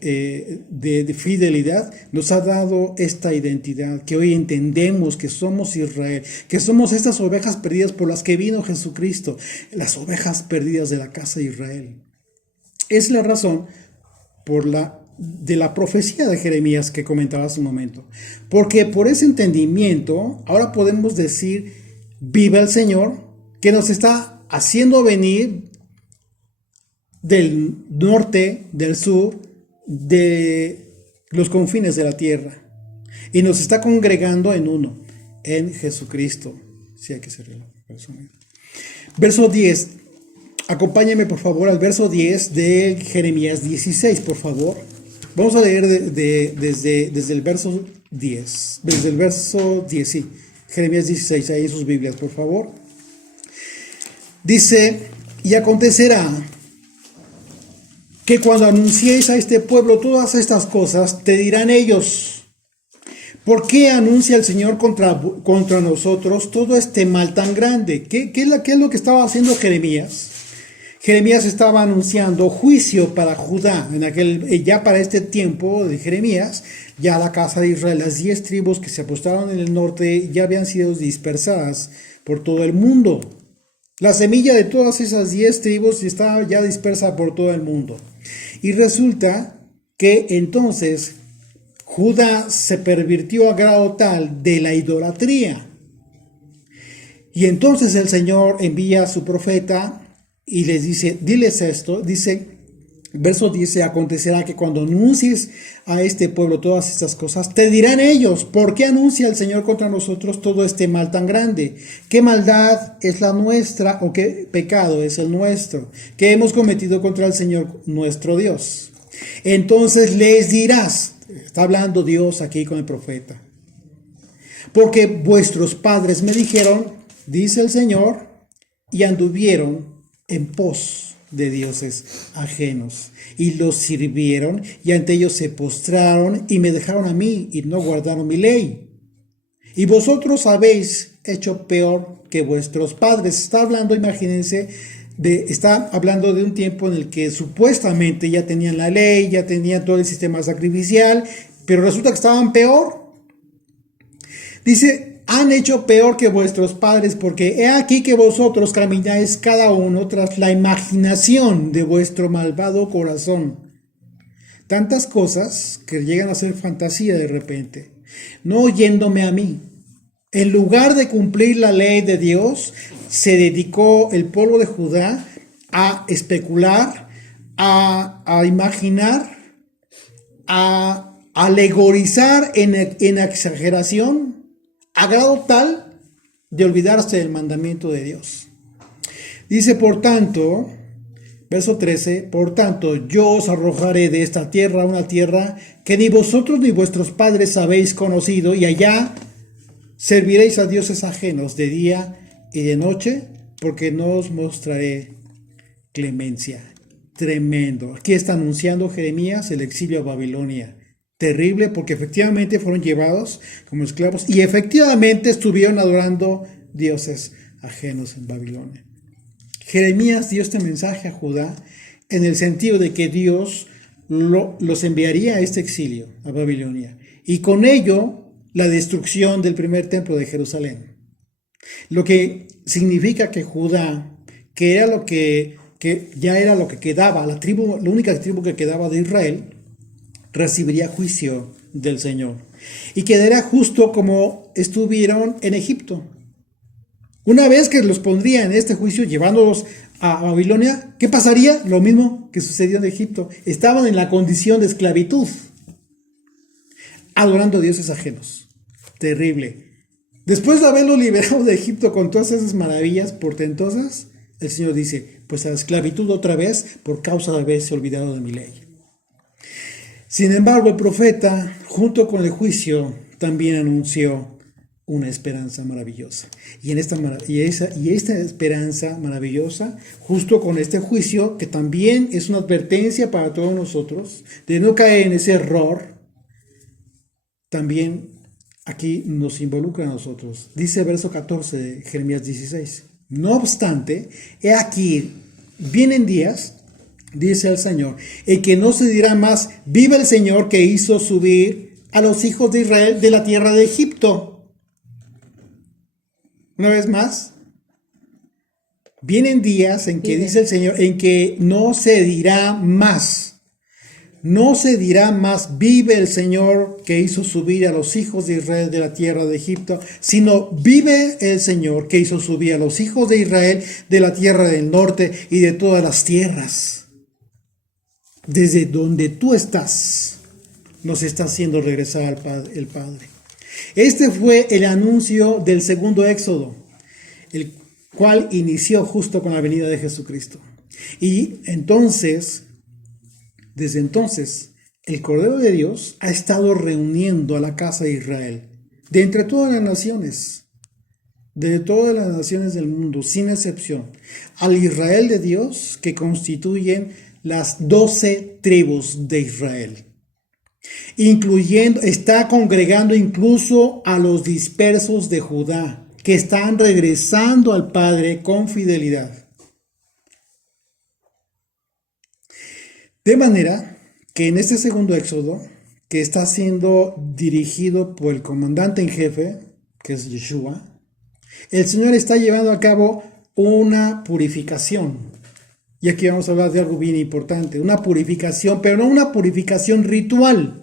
de fidelidad nos ha dado esta identidad, que hoy entendemos que somos Israel, que somos estas ovejas perdidas por las que vino Jesucristo, las ovejas perdidas de la casa de Israel. Es la razón de la profecía de Jeremías que comentaba hace un momento. Porque por ese entendimiento, ahora podemos decir: viva el Señor, que nos está haciendo venir del norte, del sur, de los confines de la tierra. Y nos está congregando en uno, en Jesucristo. Si hay que ser verso 10. Acompáñame por favor al verso 10 de Jeremías 16, por favor. Vamos a leer desde el verso 10. Desde el verso 10, sí. Jeremías 16, ahí en sus Biblias, por favor. Dice: y acontecerá que cuando anunciéis a este pueblo todas estas cosas, te dirán ellos: ¿por qué anuncia el Señor contra nosotros todo este mal tan grande? ¿Qué es lo que estaba haciendo Jeremías? Jeremías estaba anunciando juicio para Judá. Ya para este tiempo de Jeremías, ya la casa de Israel, las 10 tribus que se apostaron en el norte, ya habían sido dispersadas por todo el mundo. La semilla de todas esas 10 tribus estaba ya dispersa por todo el mundo. Y resulta que entonces Judá se pervirtió a grado tal de la idolatría. Y entonces el Señor envía a su profeta y les dice, diles esto, dice, verso 10, acontecerá que cuando anuncies a este pueblo todas estas cosas, te dirán ellos, ¿por qué anuncia el Señor contra nosotros todo este mal tan grande? ¿Qué maldad es la nuestra o qué pecado es el nuestro que hemos cometido contra el Señor nuestro Dios? Entonces les dirás, está hablando Dios aquí con el profeta, porque vuestros padres me dijeron, dice el Señor, y anduvieron en pos de dioses ajenos, y los sirvieron, y ante ellos se postraron, y me dejaron a mí, y no guardaron mi ley. Y vosotros habéis hecho peor que vuestros padres. Está hablando, imagínense, está hablando de un tiempo en el que supuestamente ya tenían la ley, ya tenían todo el sistema sacrificial, pero resulta que estaban peor. Dice, han hecho peor que vuestros padres, porque he aquí que vosotros camináis cada uno tras la imaginación de vuestro malvado corazón. Tantas cosas que llegan a ser fantasía de repente, no oyéndome a mí. En lugar de cumplir la ley de Dios, se dedicó el pueblo de Judá a especular, a imaginar, a alegorizar en exageración, a grado tal de olvidarse del mandamiento de Dios. Dice, por tanto, verso 13, por tanto, yo os arrojaré de esta tierra, una tierra que ni vosotros ni vuestros padres habéis conocido, y allá serviréis a dioses ajenos de día y de noche, porque no os mostraré clemencia. Tremendo. Aquí está anunciando Jeremías el exilio a Babilonia. Terrible, porque efectivamente fueron llevados como esclavos y efectivamente estuvieron adorando dioses ajenos en Babilonia. Jeremías dio este mensaje a Judá en el sentido de que Dios los enviaría a este exilio, a Babilonia, y con ello la destrucción del primer templo de Jerusalén. Lo que significa que Judá, que era que ya era lo que quedaba, la única tribu que quedaba de Israel, recibiría juicio del Señor y quedaría justo como estuvieron en Egipto. Una vez que los pondría en este juicio llevándolos a Babilonia, ¿qué pasaría? Lo mismo que sucedió en Egipto. Estaban en la condición de esclavitud, adorando dioses ajenos. Terrible. Después de haberlos liberado de Egipto con todas esas maravillas portentosas, el Señor dice, pues a la esclavitud otra vez por causa de haberse olvidado de mi ley. Sin embargo, el profeta, junto con el juicio, también anunció una esperanza maravillosa. Y esta esperanza maravillosa, justo con este juicio, que también es una advertencia para todos nosotros, de no caer en ese error, también aquí nos involucra a nosotros. Dice el verso 14 de Jeremías 16. No obstante, he aquí, vienen días, dice el Señor, en que no se dirá más, vive el Señor que hizo subir a los hijos de Israel de la tierra de Egipto. Una vez más, vienen días en que, dice el Señor, en que no se dirá más, vive el Señor que hizo subir a los hijos de Israel de la tierra de Egipto, sino vive el Señor que hizo subir a los hijos de Israel de la tierra del norte y de todas las tierras. Desde donde tú estás, nos está haciendo regresar el Padre. Este fue el anuncio del segundo éxodo, el cual inició justo con la venida de Jesucristo. Y entonces, desde entonces, el Cordero de Dios ha estado reuniendo a la casa de Israel, de entre todas las naciones, de todas las naciones del mundo, sin excepción, al Israel de Dios que constituyen las 12 tribus de Israel, está congregando incluso a los dispersos de Judá, que están regresando al Padre con fidelidad. De manera que en este segundo éxodo, que está siendo dirigido por el comandante en jefe, que es Yeshua, el Señor está llevando a cabo una purificación. Y aquí vamos a hablar de algo bien importante, una purificación, pero no una purificación ritual.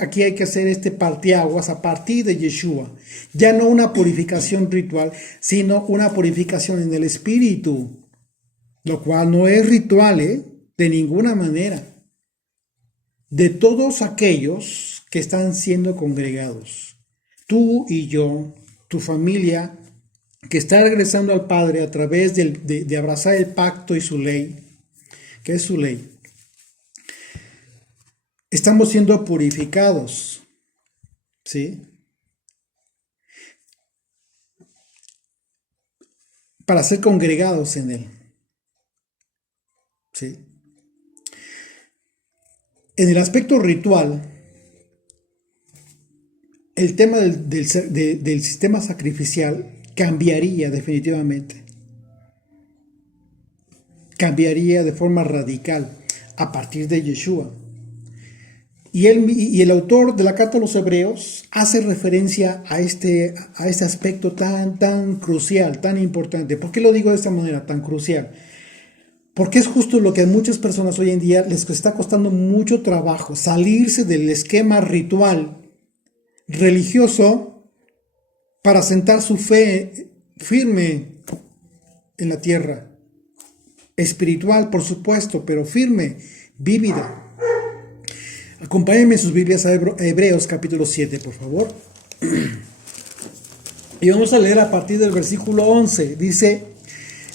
Aquí hay que hacer este parteaguas a partir de Yeshua. Ya no una purificación ritual, sino una purificación en el espíritu, lo cual no es ritual, de ninguna manera. De todos aquellos que están siendo congregados, tú y yo, tu familia, que está regresando al Padre a través de abrazar el pacto y su ley, que es su ley. Estamos siendo purificados, ¿sí? Para ser congregados en Él, ¿sí? En el aspecto ritual, el tema del sistema sacrificial cambiaría definitivamente. Cambiaría de forma radical a partir de Yeshua. Y el autor de la carta a los Hebreos hace referencia a este aspecto tan crucial, tan importante. ¿Por qué lo digo de esta manera, tan crucial? Porque es justo lo que a muchas personas hoy en día les está costando mucho trabajo, salirse del esquema ritual religioso para sentar su fe firme en la tierra. Espiritual, por supuesto, pero firme, vívida. Acompáñenme en sus Biblias a Hebreos capítulo 7, por favor. Y vamos a leer a partir del versículo 11. Dice,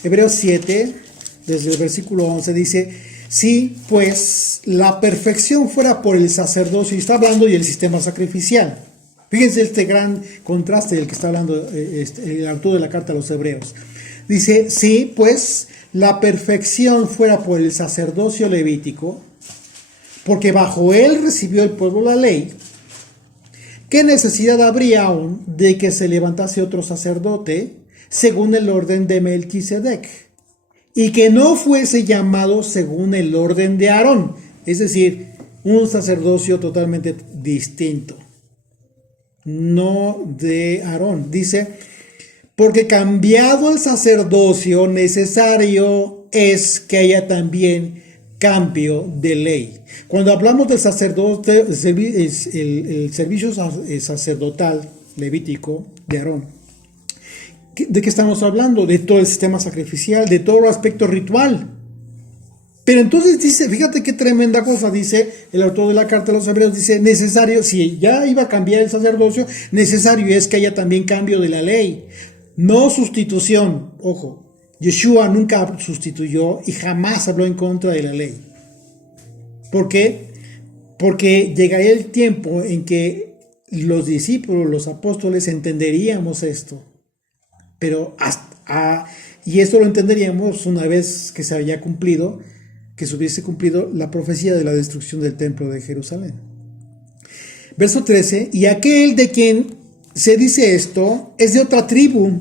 Hebreos 7, desde el versículo 11, dice, si pues la perfección fuera por el sacerdocio, y está hablando del sistema sacrificial. Fíjense este gran contraste del que está hablando el autor de la carta a los Hebreos. Dice, si pues la perfección fuera por el sacerdocio levítico, porque bajo él recibió el pueblo la ley, ¿qué necesidad habría aún de que se levantase otro sacerdote según el orden de Melquisedec? Y que no fuese llamado según el orden de Aarón, es decir, un sacerdocio totalmente distinto, no de Aarón. Dice, porque cambiado el sacerdocio, necesario es que haya también cambio de ley. Cuando hablamos del sacerdote, el servicio sacerdotal levítico de Aarón, ¿de qué estamos hablando? De todo el sistema sacrificial, de todo el aspecto ritual. Pero entonces dice, fíjate qué tremenda cosa, dice el autor de la carta a los Hebreos, dice, necesario, si ya iba a cambiar el sacerdocio, necesario es que haya también cambio de la ley. No sustitución, ojo. Yeshua nunca sustituyó y jamás habló en contra de la ley. ¿Por qué? Porque llegaría el tiempo en que los discípulos, los apóstoles, entenderíamos esto. Pero y esto lo entenderíamos una vez que se había cumplido, que se hubiese cumplido la profecía de la destrucción del templo de Jerusalén. Verso 13, y aquel de quien se dice esto es de otra tribu,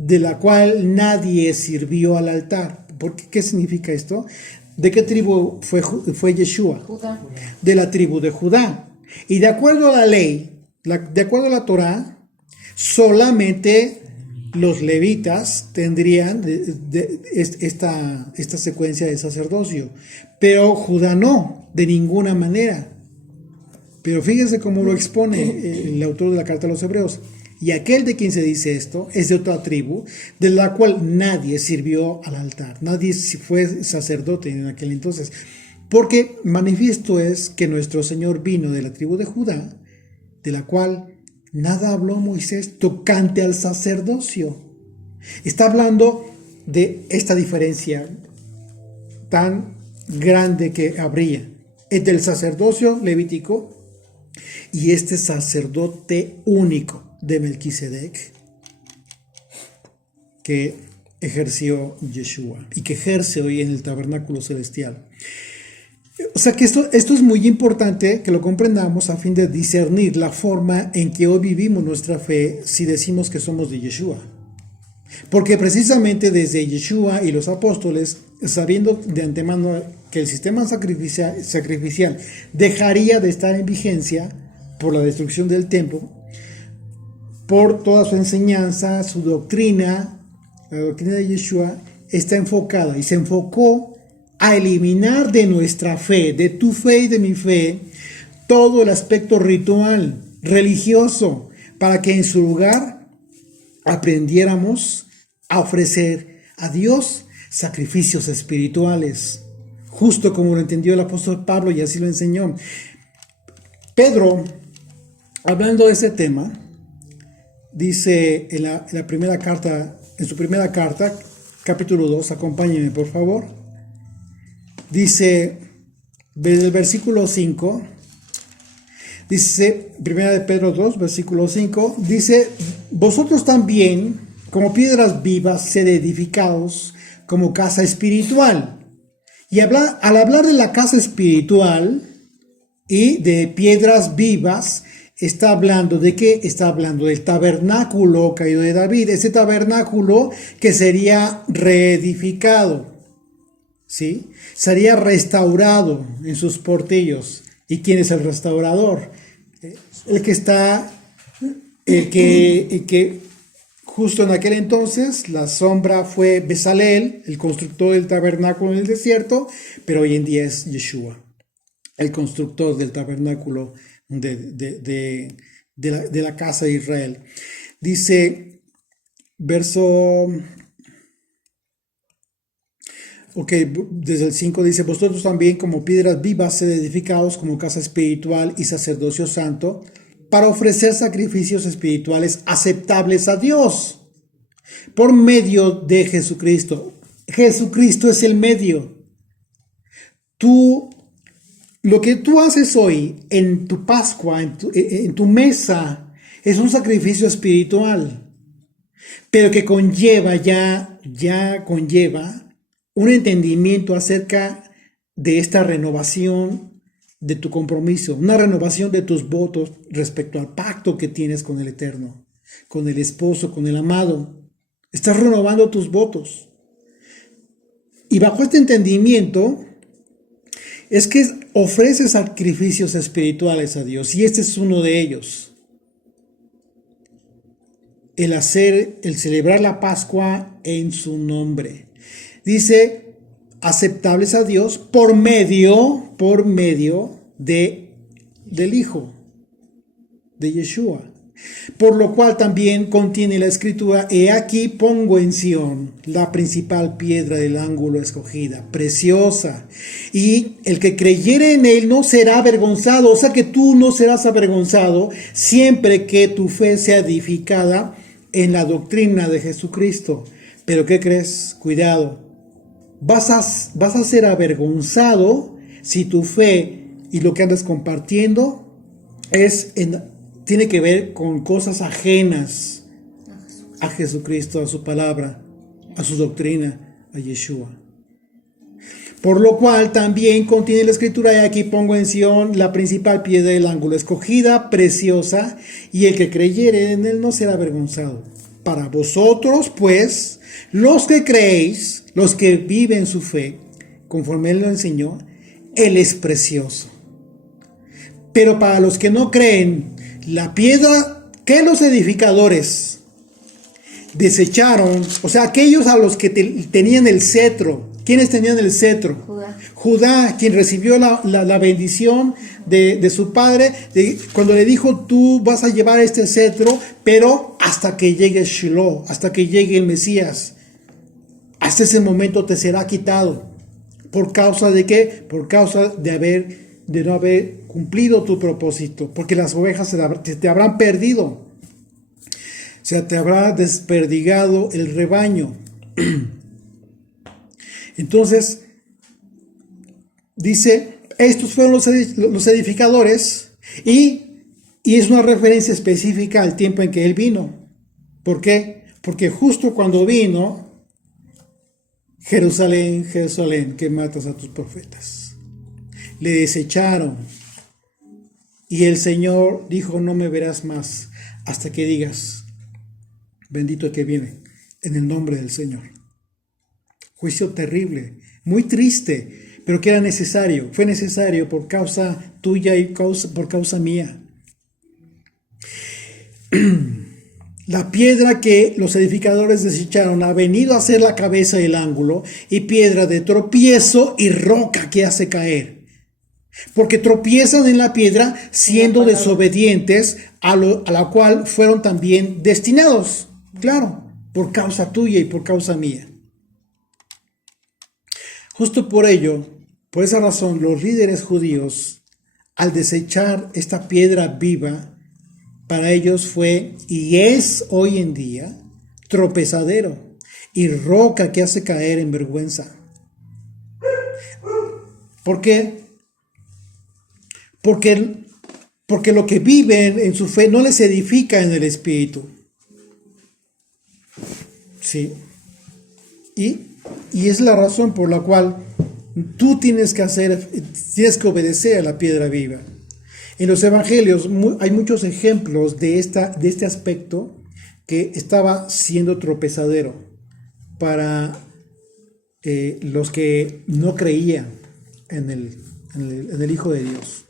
de la cual nadie sirvió al altar. ¿Qué significa esto? ¿De qué tribu fue Yeshua? Judá. De la tribu de Judá. Y de acuerdo a la ley, de acuerdo a la Torá, solamente los levitas tendrían esta secuencia de sacerdocio. Pero Judá no, de ninguna manera. Pero fíjense cómo lo expone el autor de la carta a los Hebreos. Y aquel de quien se dice esto es de otra tribu, de la cual nadie sirvió al altar. Nadie fue sacerdote en aquel entonces. Porque manifiesto es que nuestro Señor vino de la tribu de Judá, de la cual nada habló Moisés tocante al sacerdocio. Está hablando de esta diferencia tan grande que habría entre el sacerdocio levítico y este sacerdote único de Melquisedec que ejerció Yeshua y que ejerce hoy en el tabernáculo celestial. O sea que esto es muy importante que lo comprendamos a fin de discernir la forma en que hoy vivimos nuestra fe si decimos que somos de Yeshua. Porque precisamente desde Yeshua y los apóstoles, sabiendo de antemano que el sistema sacrificial dejaría de estar en vigencia por la destrucción del templo, por toda su enseñanza, su doctrina, la doctrina de Yeshua está enfocada y se enfocó a eliminar de nuestra fe, de tu fe y de mi fe, todo el aspecto ritual, religioso, para que en su lugar aprendiéramos a ofrecer a Dios sacrificios espirituales, justo como lo entendió el apóstol Pablo y así lo enseñó. Pedro, hablando de ese tema, dice en primera carta, en su primera carta, capítulo 2, acompáñenme por favor, dice, desde el versículo 5, dice, primera de Pedro 2, versículo 5, dice, vosotros también, como piedras vivas, sed edificados como casa espiritual. Y al hablar de la casa espiritual y de piedras vivas, está hablando de qué? Está hablando del tabernáculo caído de David, ese tabernáculo que sería reedificado, ¿sí? Sería restaurado en sus portillos. ¿Y quién es el restaurador? El que justo en aquel entonces la sombra fue Bezalel, el constructor del tabernáculo en el desierto, pero hoy en día es Yeshua, el constructor del tabernáculo de la casa de Israel. Dice, desde el 5 dice, vosotros también como piedras vivas sed edificados como casa espiritual y sacerdocio santo, para ofrecer sacrificios espirituales aceptables a Dios, por medio de Jesucristo. Jesucristo es el medio. Lo que tú haces hoy en tu Pascua, en tu mesa, es un sacrificio espiritual, pero que conlleva conlleva un entendimiento acerca de esta renovación de tu compromiso, una renovación de tus votos respecto al pacto que tienes con el Eterno, con el esposo, con el amado. Estás renovando tus votos. Y bajo este entendimiento es que ofrece sacrificios espirituales a Dios, y este es uno de ellos. El celebrar la Pascua en su nombre. Dice, aceptables a Dios por medio del Hijo, de Yeshua. Por lo cual también contiene la escritura, he aquí pongo en Sión la principal piedra del ángulo escogida, preciosa, y el que creyere en él no será avergonzado. O sea que tú no serás avergonzado siempre que tu fe sea edificada en la doctrina de Jesucristo. Pero ¿qué crees? Cuidado, vas a ser avergonzado si tu fe y lo que andas compartiendo tiene que ver con cosas ajenas a Jesucristo, a su palabra, a su doctrina, a Yeshua. Por lo cual también contiene la escritura, y aquí pongo en Sión la principal piedra del ángulo escogida, preciosa, y el que creyere en él no será avergonzado. Para vosotros, pues, los que creéis, los que viven su fe, conforme él lo enseñó, él es precioso. Pero para los que no creen, la piedra que los edificadores desecharon, o sea, aquellos a los que tenían el cetro. ¿Quiénes tenían el cetro? Judá, quien recibió la bendición de su padre, cuando le dijo, tú vas a llevar este cetro, pero hasta que llegue Shiloh, hasta que llegue el Mesías. Hasta ese momento te será quitado. ¿Por causa de qué? Por causa de no haber cumplido tu propósito, porque las ovejas te habrán perdido, o sea, te habrá desperdigado el rebaño. Entonces, dice, estos fueron los edificadores, y es una referencia específica al tiempo en que él vino. ¿Por qué? Porque justo cuando vino, Jerusalén, Jerusalén, que matas a tus profetas, le desecharon. Y el Señor dijo, no me verás más hasta que digas, bendito el que viene en el nombre del Señor. Juicio terrible, muy triste, pero que era necesario, fue necesario por causa tuya y por causa mía. La piedra que los edificadores desecharon ha venido a ser la cabeza del ángulo y piedra de tropiezo y roca que hace caer. Porque tropiezan en la piedra siendo desobedientes a la cual fueron también destinados. Claro, por causa tuya y por causa mía. Justo por ello, por esa razón, los líderes judíos, al desechar esta piedra viva, para ellos fue y es hoy en día tropezadero y roca que hace caer en vergüenza. ¿Por qué? Porque lo que viven en su fe no les edifica en el espíritu. Sí. Y es la razón por la cual tú tienes que obedecer a la piedra viva. En los evangelios hay muchos ejemplos de este aspecto que estaba siendo tropezadero para los que no creían en el Hijo de Dios.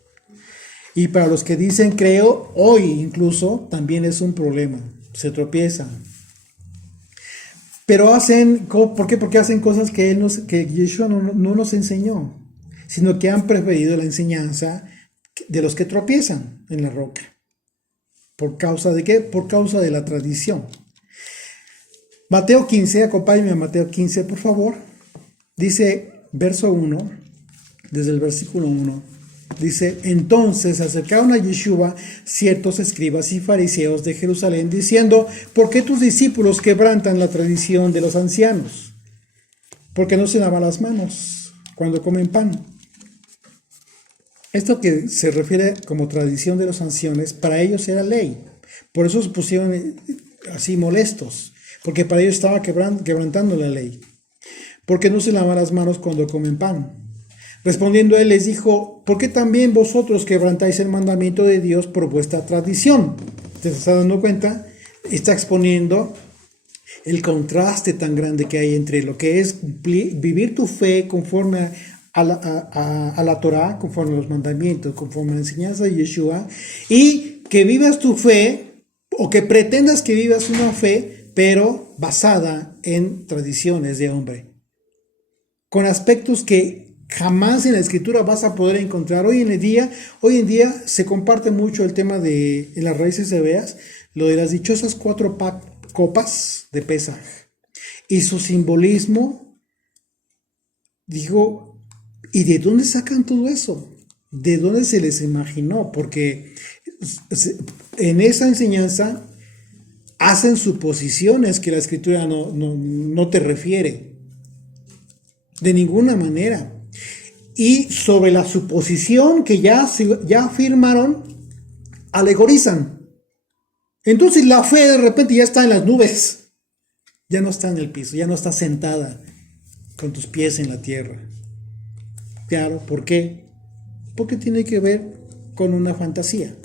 Y para los que dicen creo, hoy incluso también es un problema, se tropiezan. Pero ¿por qué? Porque hacen cosas que Yeshua no nos enseñó, sino que han preferido la enseñanza de los que tropiezan en la roca. ¿Por causa de qué? Por causa de la tradición. Mateo 15, acompáñame a Mateo 15, por favor. Dice, verso 1, desde el versículo 1, dice, entonces se acercaron a Yeshua ciertos escribas y fariseos de Jerusalén, diciendo, ¿por qué tus discípulos quebrantan la tradición de los ancianos? Porque no se lavan las manos cuando comen pan. Esto que se refiere como tradición de los ancianos, para ellos era ley. Por eso se pusieron así molestos, porque para ellos estaba quebrantando la ley. Porque no se lavan las manos cuando comen pan. Respondiendo él les dijo, ¿por qué también vosotros quebrantáis el mandamiento de Dios por vuestra tradición? ¿Te estás dando cuenta? Está exponiendo el contraste tan grande que hay entre lo que es vivir tu fe conforme a la Torah, conforme a los mandamientos, conforme a la enseñanza de Yeshua, y que vivas tu fe, o que pretendas que vivas una fe, pero basada en tradiciones de hombre, con aspectos que jamás en la Escritura vas a poder encontrar. Hoy en día se comparte mucho el tema en las raíces hebreas, lo de las dichosas 4 copas de Pesaj, y su simbolismo. Digo, ¿y de dónde sacan todo eso? ¿De dónde se les imaginó? Porque en esa enseñanza hacen suposiciones que la Escritura no te refiere. De ninguna manera. Y sobre la suposición que ya afirmaron, alegorizan. Entonces la fe de repente ya está en las nubes. Ya no está en el piso, ya no está sentada con tus pies en la tierra. Claro, ¿por qué? Porque tiene que ver con una fantasía.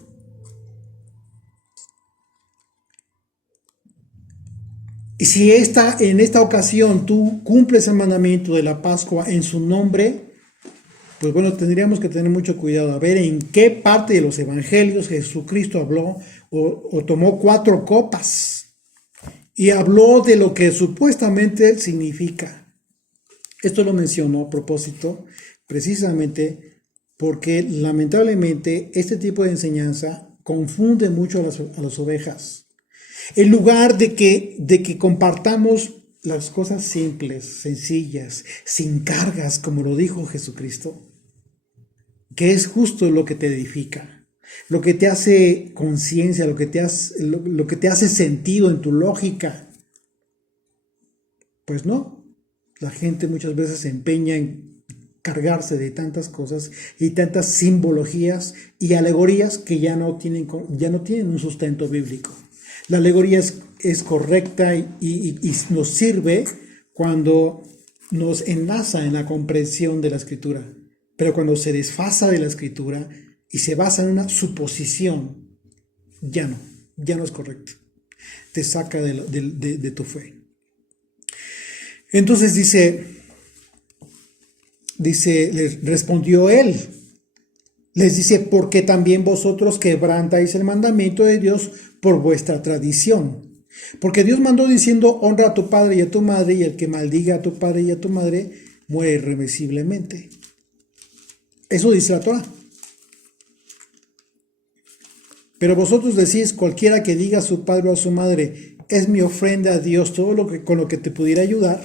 Y si en esta ocasión tú cumples el mandamiento de la Pascua en su nombre, pues bueno, tendríamos que tener mucho cuidado a ver en qué parte de los evangelios Jesucristo habló o tomó 4 copas y habló de lo que supuestamente significa. Esto lo mencionó a propósito, precisamente porque lamentablemente este tipo de enseñanza confunde mucho a las ovejas. En lugar de que compartamos las cosas simples, sencillas, sin cargas, como lo dijo Jesucristo, que es justo lo que te edifica, lo que te hace conciencia, lo que te hace sentido en tu lógica. Pues no, la gente muchas veces se empeña en cargarse de tantas cosas y tantas simbologías y alegorías que ya no tienen un sustento bíblico. La alegoría es correcta y nos sirve cuando nos enlaza en la comprensión de la Escritura. Pero cuando se desfasa de la Escritura y se basa en una suposición, ya no es correcto. Te saca de tu fe. Entonces les respondió él, les dice, porque también vosotros quebrantáis el mandamiento de Dios por vuestra tradición. Porque Dios mandó diciendo, honra a tu padre y a tu madre, y el que maldiga a tu padre y a tu madre, muere irremisiblemente. Eso dice la Torah. Pero vosotros decís, cualquiera que diga a su padre o a su madre, es mi ofrenda a Dios, con lo que te pudiera ayudar,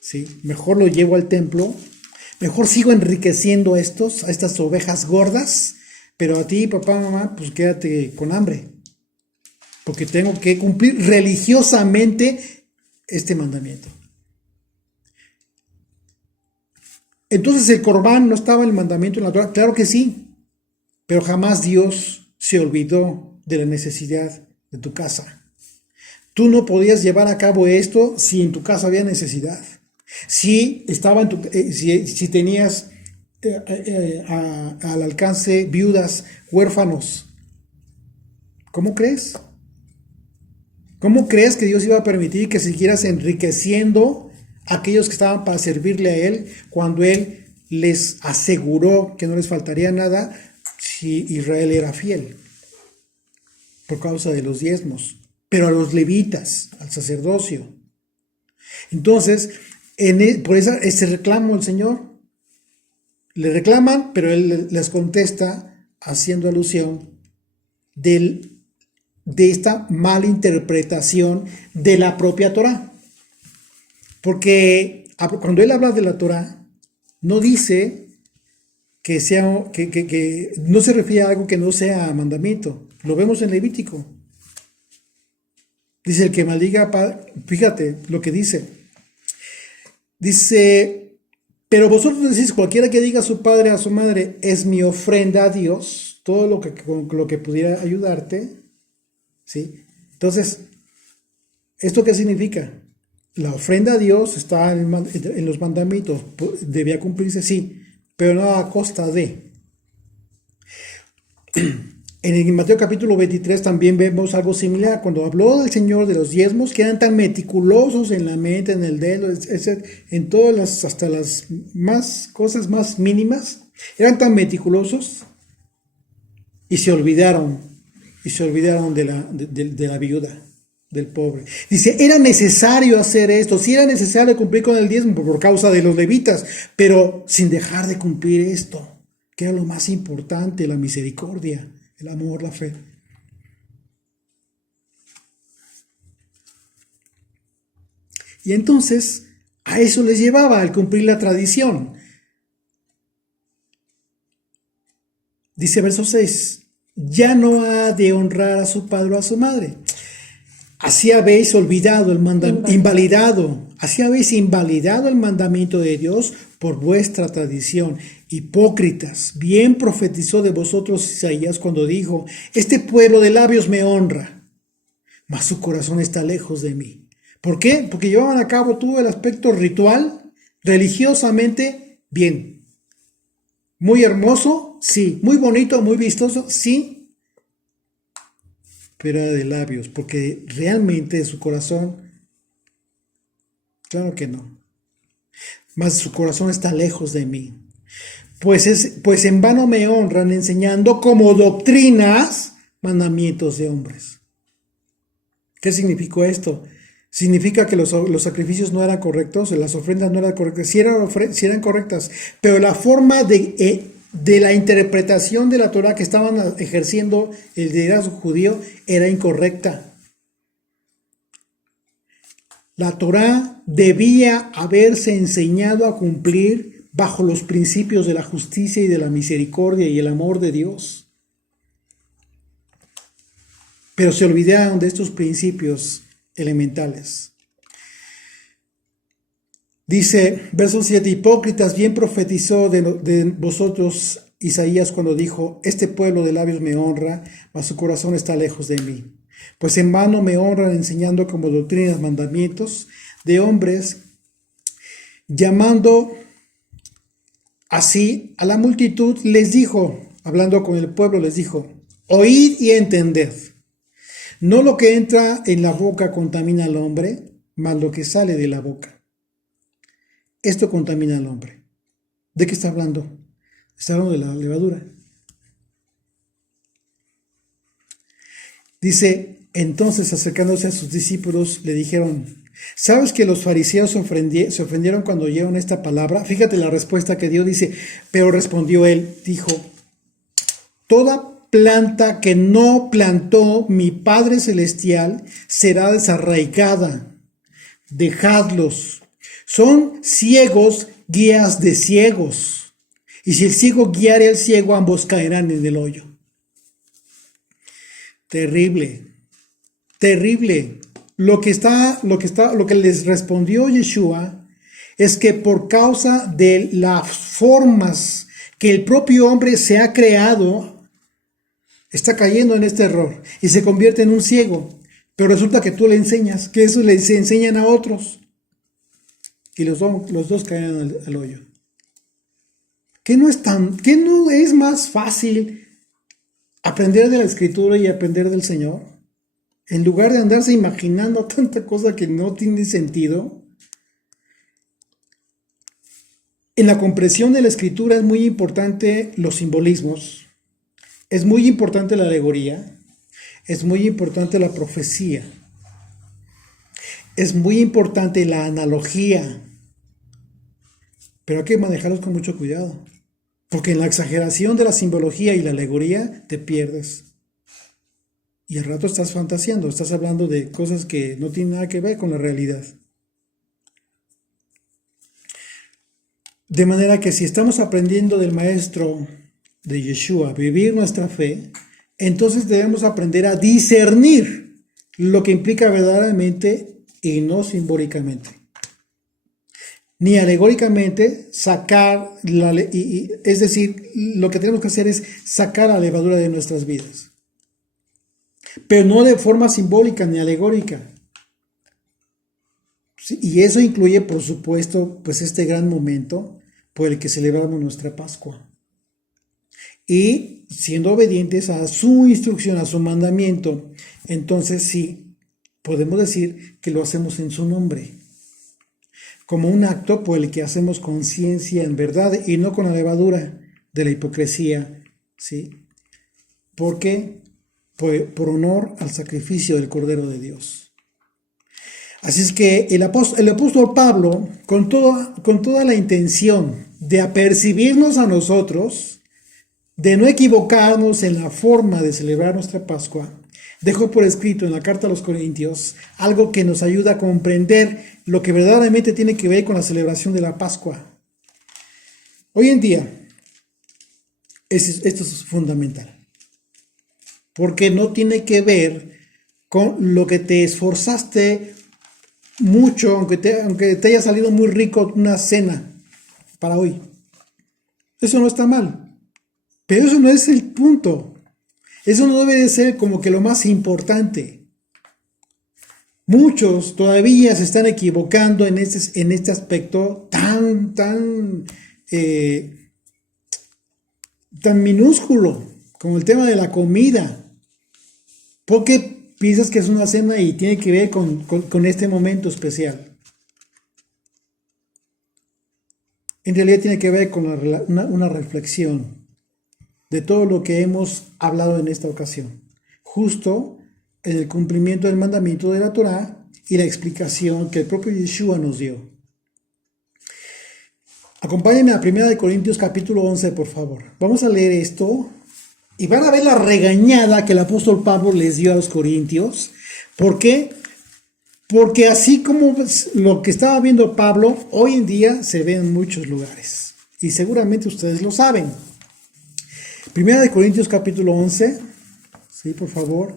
¿sí? Mejor lo llevo al templo, mejor sigo enriqueciendo a estas ovejas gordas, pero a ti, papá, mamá, pues quédate con hambre, porque tengo que cumplir religiosamente este mandamiento. Entonces, ¿el Corbán no estaba en el mandamiento en la Torah? Claro que sí. Pero jamás Dios se olvidó de la necesidad de tu casa. Tú no podías llevar a cabo esto si en tu casa había necesidad. Si si tenías al alcance viudas, huérfanos. ¿Cómo crees? ¿Cómo crees que Dios iba a permitir que siguieras enriqueciendo a aquellos que estaban para servirle a Él cuando Él les aseguró que no les faltaría nada? Si Israel era fiel por causa de los diezmos, pero a los levitas, al sacerdocio. Entonces, por ese reclamo el Señor, le reclaman, pero Él les contesta haciendo alusión de esta mala interpretación de la propia Torah. Porque cuando Él habla de la Torah, no dice que no se refiere a algo que no sea mandamiento. Lo vemos en Levítico. Dice, el que maldiga, fíjate lo que dice. Dice, pero vosotros decís, cualquiera que diga a su padre, a su madre, es mi ofrenda a Dios, todo con lo que pudiera ayudarte, ¿sí? Entonces, ¿esto qué significa? La ofrenda a Dios está en los mandamientos, debía cumplirse, sí, pero no a costa de. En Mateo capítulo 23 también vemos algo similar, cuando habló del Señor de los diezmos, que eran tan meticulosos en la mente, en el dedo, en todas hasta las cosas más mínimas, eran tan meticulosos y se olvidaron de la viuda, del pobre. Dice, era necesario hacer esto, sí era necesario cumplir con el diezmo por causa de los levitas, pero sin dejar de cumplir esto, que era lo más importante, la misericordia, el amor, la fe. Y entonces, a eso les llevaba, al cumplir la tradición. Dice verso 6, ya no ha de honrar a su padre o a su madre. Así habéis olvidado así habéis invalidado el mandamiento de Dios por vuestra tradición. Hipócritas, bien profetizó de vosotros Isaías cuando dijo, este pueblo de labios me honra, mas su corazón está lejos de mí. ¿Por qué? Porque llevaban a cabo todo el aspecto ritual, religiosamente bien. Muy hermoso, sí. Muy bonito, muy vistoso, sí. Pero era de labios, porque realmente su corazón, claro que no. Mas su corazón está lejos de mí. Pues en vano me honran enseñando como doctrinas mandamientos de hombres. ¿Qué significó esto? Significa que los sacrificios no eran correctos, las ofrendas no eran correctas, sí eran correctas, pero la forma de la interpretación de la Torah que estaban ejerciendo el liderazgo judío era incorrecta. La Torah debía haberse enseñado a cumplir bajo los principios de la justicia y de la misericordia y el amor de Dios. Pero se olvidaron de estos principios elementales. Dice, verso 7, hipócritas, bien profetizó de vosotros Isaías cuando dijo, este pueblo de labios me honra, mas su corazón está lejos de mí. Pues en vano me honran enseñando como doctrinas mandamientos de hombres, llamando así a la multitud, les dijo, hablando con el pueblo, les dijo, oíd y entended. No lo que entra en la boca contamina al hombre, mas lo que sale de la boca. Esto contamina al hombre. ¿De qué está hablando? Está hablando de la levadura. Dice, entonces acercándose a sus discípulos, le dijeron, ¿sabes que los fariseos se ofendieron cuando oyeron esta palabra? Fíjate la respuesta que dio, dice, pero respondió él, dijo, toda planta que no plantó mi Padre Celestial será desarraigada. Dejadlos. Son ciegos, guías de ciegos. Y si el ciego guiare al ciego, ambos caerán en el hoyo. Terrible, terrible. Lo que les respondió Yeshua es que por causa de las formas que el propio hombre se ha creado, está cayendo en este error y se convierte en un ciego. Pero resulta que tú le enseñas, que eso les enseñan a otros. Y los dos caen al hoyo. ¿Qué no es más fácil aprender de la Escritura y aprender del Señor? En lugar de andarse imaginando tanta cosa que no tiene sentido. En la comprensión de la Escritura es muy importante los simbolismos. Es muy importante la alegoría. Es muy importante la profecía. Es muy importante la analogía. Pero hay que manejarlos con mucho cuidado. Porque en la exageración de la simbología y la alegoría te pierdes. Y al rato estás fantaseando, estás hablando de cosas que no tienen nada que ver con la realidad. De manera que si estamos aprendiendo del Maestro de Yeshua, vivir nuestra fe, entonces debemos aprender a discernir lo que implica verdaderamente y no simbólicamente. Ni alegóricamente sacar, es decir, lo que tenemos que hacer es sacar la levadura de nuestras vidas. Pero no de forma simbólica ni alegórica. Sí, y eso incluye, por supuesto, pues este gran momento por el que celebramos nuestra Pascua. Y siendo obedientes a su instrucción, a su mandamiento, entonces sí, podemos decir que lo hacemos en su nombre. Como un acto por el que hacemos conciencia en verdad y no con la levadura de la hipocresía, ¿sí? Porque por honor al sacrificio del Cordero de Dios. Así es que el apóstol Pablo, con toda la intención de apercibirnos a nosotros, de no equivocarnos en la forma de celebrar nuestra Pascua, dejó por escrito en la carta a los Corintios algo que nos ayuda a comprender lo que verdaderamente tiene que ver con la celebración de la Pascua. Hoy en día, esto es fundamental, porque no tiene que ver con lo que te esforzaste mucho, aunque te haya salido muy rico una cena para hoy. Eso no está mal, pero eso no es el punto. Eso no debe de ser como que lo más importante. Muchos todavía se están equivocando en este aspecto tan minúsculo como el tema de la comida. Porque piensas que es una cena y tiene que ver con este momento especial. En realidad tiene que ver con una reflexión de todo lo que hemos hablado en esta ocasión, justo en el cumplimiento del mandamiento de la Torá y la explicación que el propio Yeshua nos dio. Acompáñenme a 1 Corintios capítulo 11, por favor. Vamos a leer esto y van a ver la regañada que el apóstol Pablo les dio a los corintios. ¿Por qué? Porque así como lo que estaba viendo Pablo, hoy en día se ve en muchos lugares. Y seguramente ustedes lo saben. 1 Corintios capítulo 11, sí, por favor,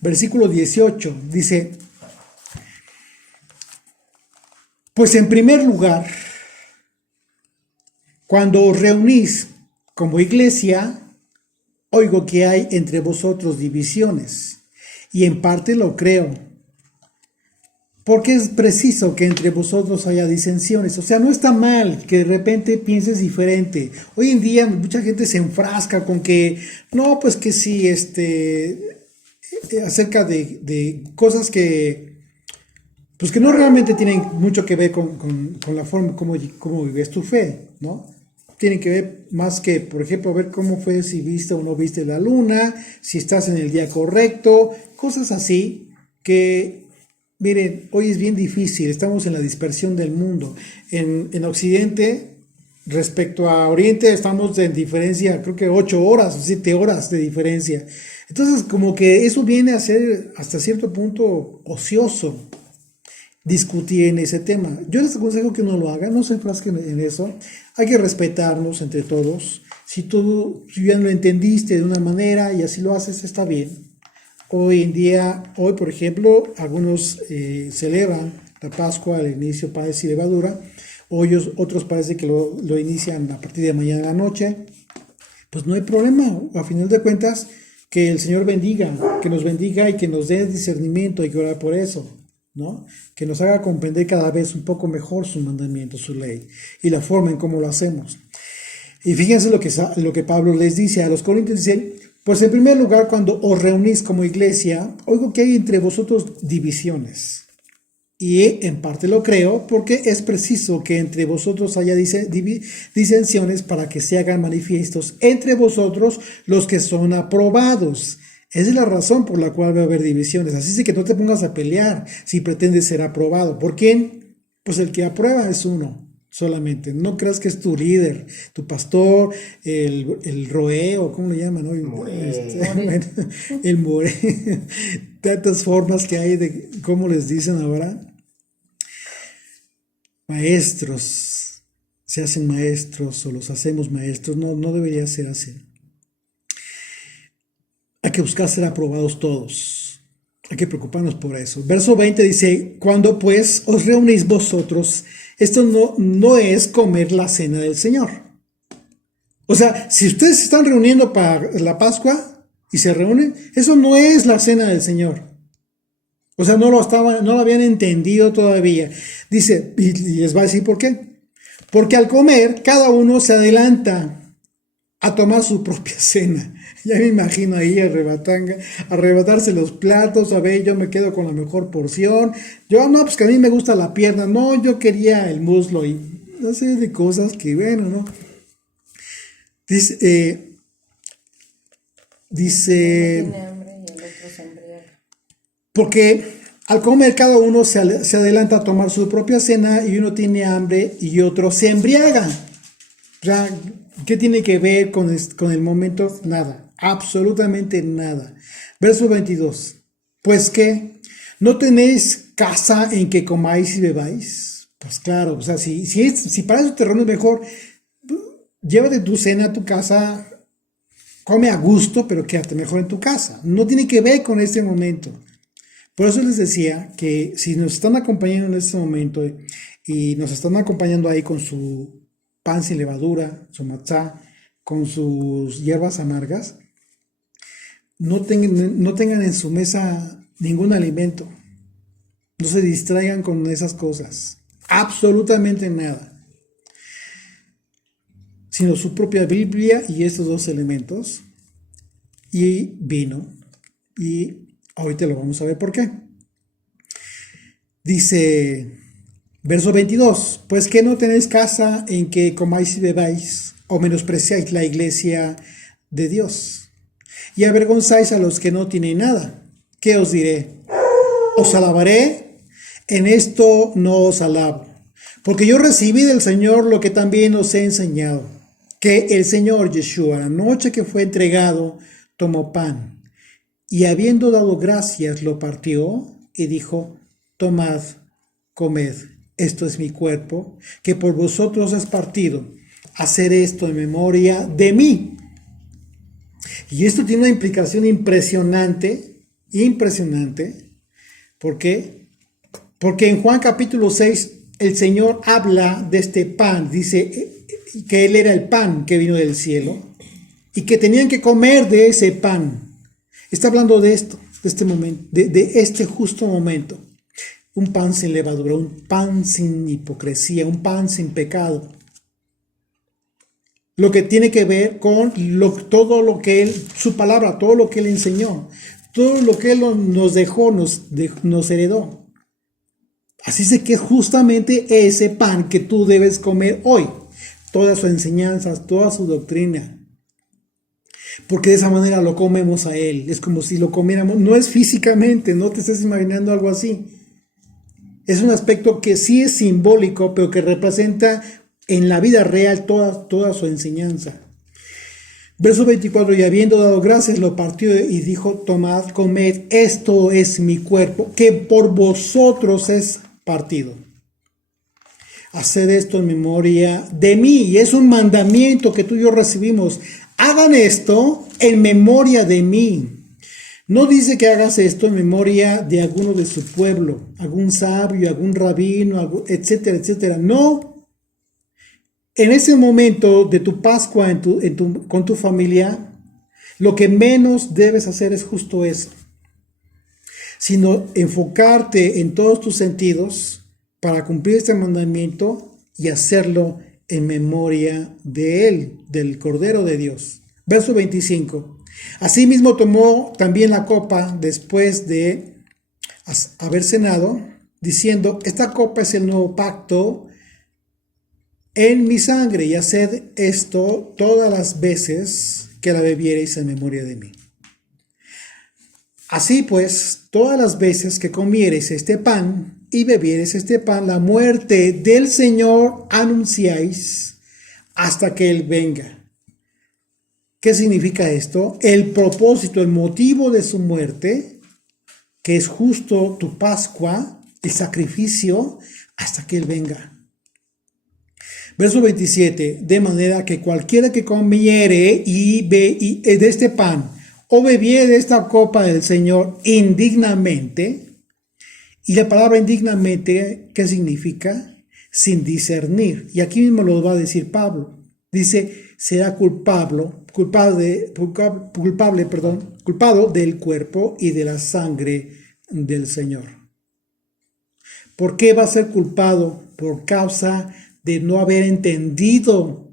versículo 18, dice, pues en primer lugar, cuando os reunís como iglesia, oigo que hay entre vosotros divisiones, y en parte lo creo, porque es preciso que entre vosotros haya disensiones. O sea, no está mal que de repente pienses diferente. Hoy en día mucha gente se enfrasca con que, no, pues que sí, acerca de cosas que pues que no realmente tienen mucho que ver con la forma como vives tu fe, ¿no? Tienen que ver más que, por ejemplo, ver cómo fue, si viste o no viste la luna, si estás en el día correcto, cosas así que, miren, hoy es bien difícil, estamos en la dispersión del mundo. En Occidente, respecto a Oriente, estamos en diferencia, creo que 8 horas o 7 horas de diferencia. Entonces, como que eso viene a ser hasta cierto punto ocioso discutir en ese tema. Yo les aconsejo que no lo hagan, no se enfrasquen en eso. Hay que respetarnos entre todos. Si bien lo entendiste de una manera y así lo haces, está bien. Hoy en día, hoy por ejemplo, algunos celebran la Pascua, el inicio panes y levadura. Hoy otros parece que lo inician a partir de mañana en la noche. Pues no hay problema. A final de cuentas, que el Señor bendiga, que nos bendiga y que nos dé discernimiento. Hay que orar por eso, ¿no? Que nos haga comprender cada vez un poco mejor su mandamiento, su ley y la forma en cómo lo hacemos. Y fíjense lo que Pablo les dice a los Corintios, dice, pues en primer lugar, cuando os reunís como iglesia, oigo que hay entre vosotros divisiones. Y en parte lo creo, porque es preciso que entre vosotros haya disensiones para que se hagan manifiestos entre vosotros los que son aprobados. Esa es la razón por la cual va a haber divisiones. Así es que no te pongas a pelear si pretendes ser aprobado. ¿Por quién? Pues el que aprueba es uno solamente. No creas que es tu líder, tu pastor, el roe, o ¿cómo le llaman? ¿No? El more. Tantas formas que hay de, ¿cómo les dicen ahora? Maestros. Se hacen maestros o los hacemos maestros. No, no debería ser así. Hay que buscar ser aprobados todos. Hay que preocuparnos por eso. Verso 20 dice, cuando pues os reunís vosotros, esto no es comer la cena del Señor. O sea, si ustedes se están reuniendo para la Pascua y se reúnen, eso no es la cena del Señor. O sea, no lo habían entendido todavía. Dice, y les va a decir por qué. Porque al comer, cada uno se adelanta a tomar su propia cena. Ya me imagino ahí arrebatarse los platos, a ver, yo me quedo con la mejor porción. Yo, no, pues que a mí me gusta la pierna, no, yo quería el muslo y no sé de cosas que, bueno, ¿no? Dice, Tiene hambre y el otro se embriaga. porque al comer cada uno se adelanta a tomar su propia cena y uno tiene hambre y otro se embriaga. O sea, ¿qué tiene que ver con el momento? Nada, absolutamente nada. Verso 22. Pues que no tenéis casa en que comáis y bebáis. Pues claro, o sea, si para eso te reúnes mejor, llévate tu cena a tu casa, come a gusto, pero quédate mejor en tu casa. No tiene que ver con este momento. Por eso les decía que si nos están acompañando en este momento y nos están acompañando ahí con su pan sin levadura, su matzá, con sus hierbas amargas, no tengan en su mesa ningún alimento. No se distraigan con esas cosas. Absolutamente nada. Sino su propia Biblia y estos dos elementos. Y vino. Y ahorita lo vamos a ver por qué. Dice, verso 22, pues que no tenéis casa en que comáis y bebáis, o menospreciáis la iglesia de Dios, y avergonzáis a los que no tienen nada. ¿Qué os diré? ¿Os alabaré? En esto no os alabo, porque yo recibí del Señor lo que también os he enseñado, que el Señor Yeshua, la noche que fue entregado, tomó pan, y habiendo dado gracias, lo partió y dijo, tomad, comed, esto es mi cuerpo, que por vosotros es partido. Hacer esto en memoria de mí. Y esto tiene una implicación impresionante. ¿Por qué? Porque en Juan capítulo 6 el Señor habla de este pan. Dice que Él era el pan que vino del cielo y que tenían que comer de ese pan. Está hablando de esto, de este momento, de este justo momento. Un pan sin levadura, un pan sin hipocresía, un pan sin pecado. Lo que tiene que ver con todo lo que Él, su palabra, todo lo que Él enseñó, todo lo que Él nos dejó, nos heredó. Así sé que es justamente ese pan que tú debes comer hoy. Todas sus enseñanzas, toda su doctrina. Porque de esa manera lo comemos a Él. Es como si lo comiéramos. No es físicamente, no te estés imaginando algo así. Es un aspecto que sí es simbólico, pero que representa en la vida real toda su enseñanza. Verso 24, y habiendo dado gracias, lo partió y dijo, tomad, comed, esto es mi cuerpo, que por vosotros es partido. Haced esto en memoria de mí, y es un mandamiento que tú y yo recibimos. Hagan esto en memoria de mí. No dice que hagas esto en memoria de alguno de su pueblo, algún sabio, algún rabino, etcétera, etcétera. No. En ese momento de tu Pascua con tu familia, lo que menos debes hacer es justo eso, sino enfocarte en todos tus sentidos para cumplir este mandamiento y hacerlo en memoria de Él, del Cordero de Dios. Verso 25. Asimismo tomó también la copa después de haber cenado, diciendo, esta copa es el nuevo pacto en mi sangre, y haced esto todas las veces que la bebiereis en memoria de mí. Así pues, todas las veces que comiereis este pan y bebiereis este pan, la muerte del Señor anunciáis hasta que Él venga. ¿Qué significa esto? El propósito, el motivo de su muerte, que es justo tu Pascua, el sacrificio, hasta que Él venga. Verso 27, de manera que cualquiera que comiere de este pan o bebiere de esta copa del Señor indignamente, y la palabra indignamente, ¿qué significa? Sin discernir. Y aquí mismo lo va a decir Pablo. Dice, será culpado del cuerpo y de la sangre del Señor. ¿Por qué va a ser culpado? Por causa de no haber entendido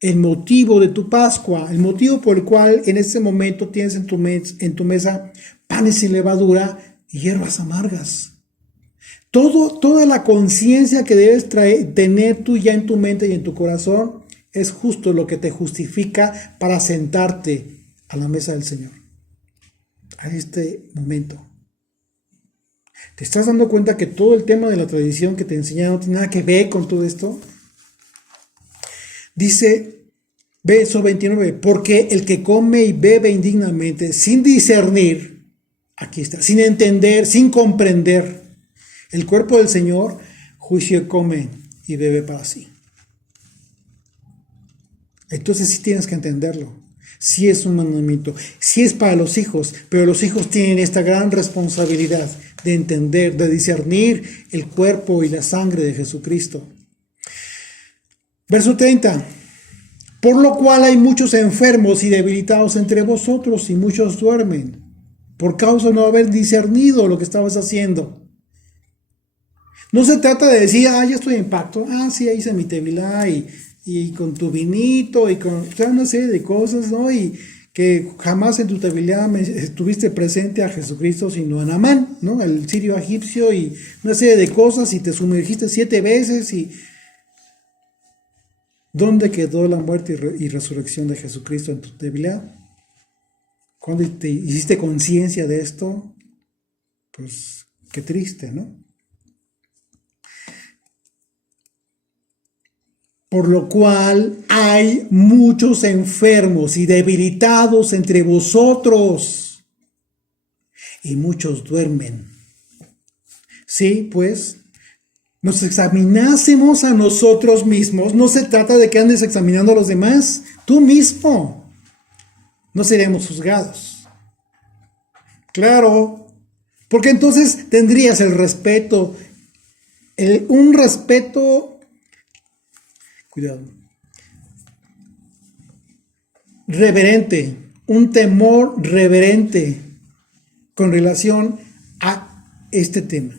el motivo de tu Pascua, el motivo por el cual en ese momento tienes en tu mesa panes sin levadura y hierbas amargas. Toda la conciencia que debes tener tú ya en tu mente y en tu corazón es justo lo que te justifica para sentarte a la mesa del Señor. A este momento. ¿Te estás dando cuenta que todo el tema de la tradición que te enseñaron no tiene nada que ver con todo esto? Dice, verso 29, porque el que come y bebe indignamente, sin discernir, aquí está, sin entender, sin comprender el cuerpo del Señor, juicio come y bebe para sí. Entonces sí tienes que entenderlo. Sí es un mandamiento, sí es para los hijos, pero los hijos tienen esta gran responsabilidad de entender, de discernir el cuerpo y la sangre de Jesucristo. Verso 30. Por lo cual hay muchos enfermos y debilitados entre vosotros, y muchos duermen, por causa de no haber discernido lo que estabas haciendo. No se trata de decir, ya estoy en pacto, sí, ahí hice mi tevilá, y con tu vinito, y con una serie de cosas, ¿no? Y que jamás en tu tevilá estuviste presente a Jesucristo, sino a Naamán, ¿no? El sirio egipcio, y una serie de cosas, y te sumergiste 7 veces, y ¿dónde quedó la muerte y resurrección de Jesucristo en tu tevilá? ¿Cuándo te hiciste conciencia de esto? Pues qué triste, ¿no? Por lo cual hay muchos enfermos y debilitados entre vosotros, y muchos duermen. Sí, pues, nos examinásemos a nosotros mismos. No se trata de que andes examinando a los demás, tú mismo. No seremos juzgados. Claro, porque entonces tendrías el respeto, un respeto, cuidado, reverente, un temor reverente con relación a este tema.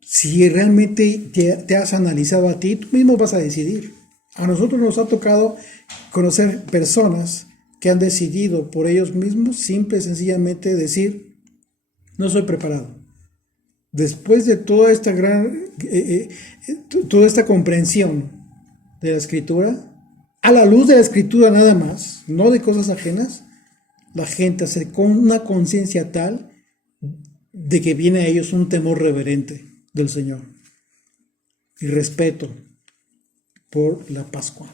Si realmente te has analizado a ti, tú mismo vas a decidir. A nosotros nos ha tocado conocer personas que han decidido por ellos mismos, simple y sencillamente decir, no soy preparado. Después de toda esta toda esta comprensión de la Escritura, a la luz de la Escritura nada más, no de cosas ajenas, la gente hace con una conciencia tal de que viene a ellos un temor reverente del Señor y respeto por la Pascua.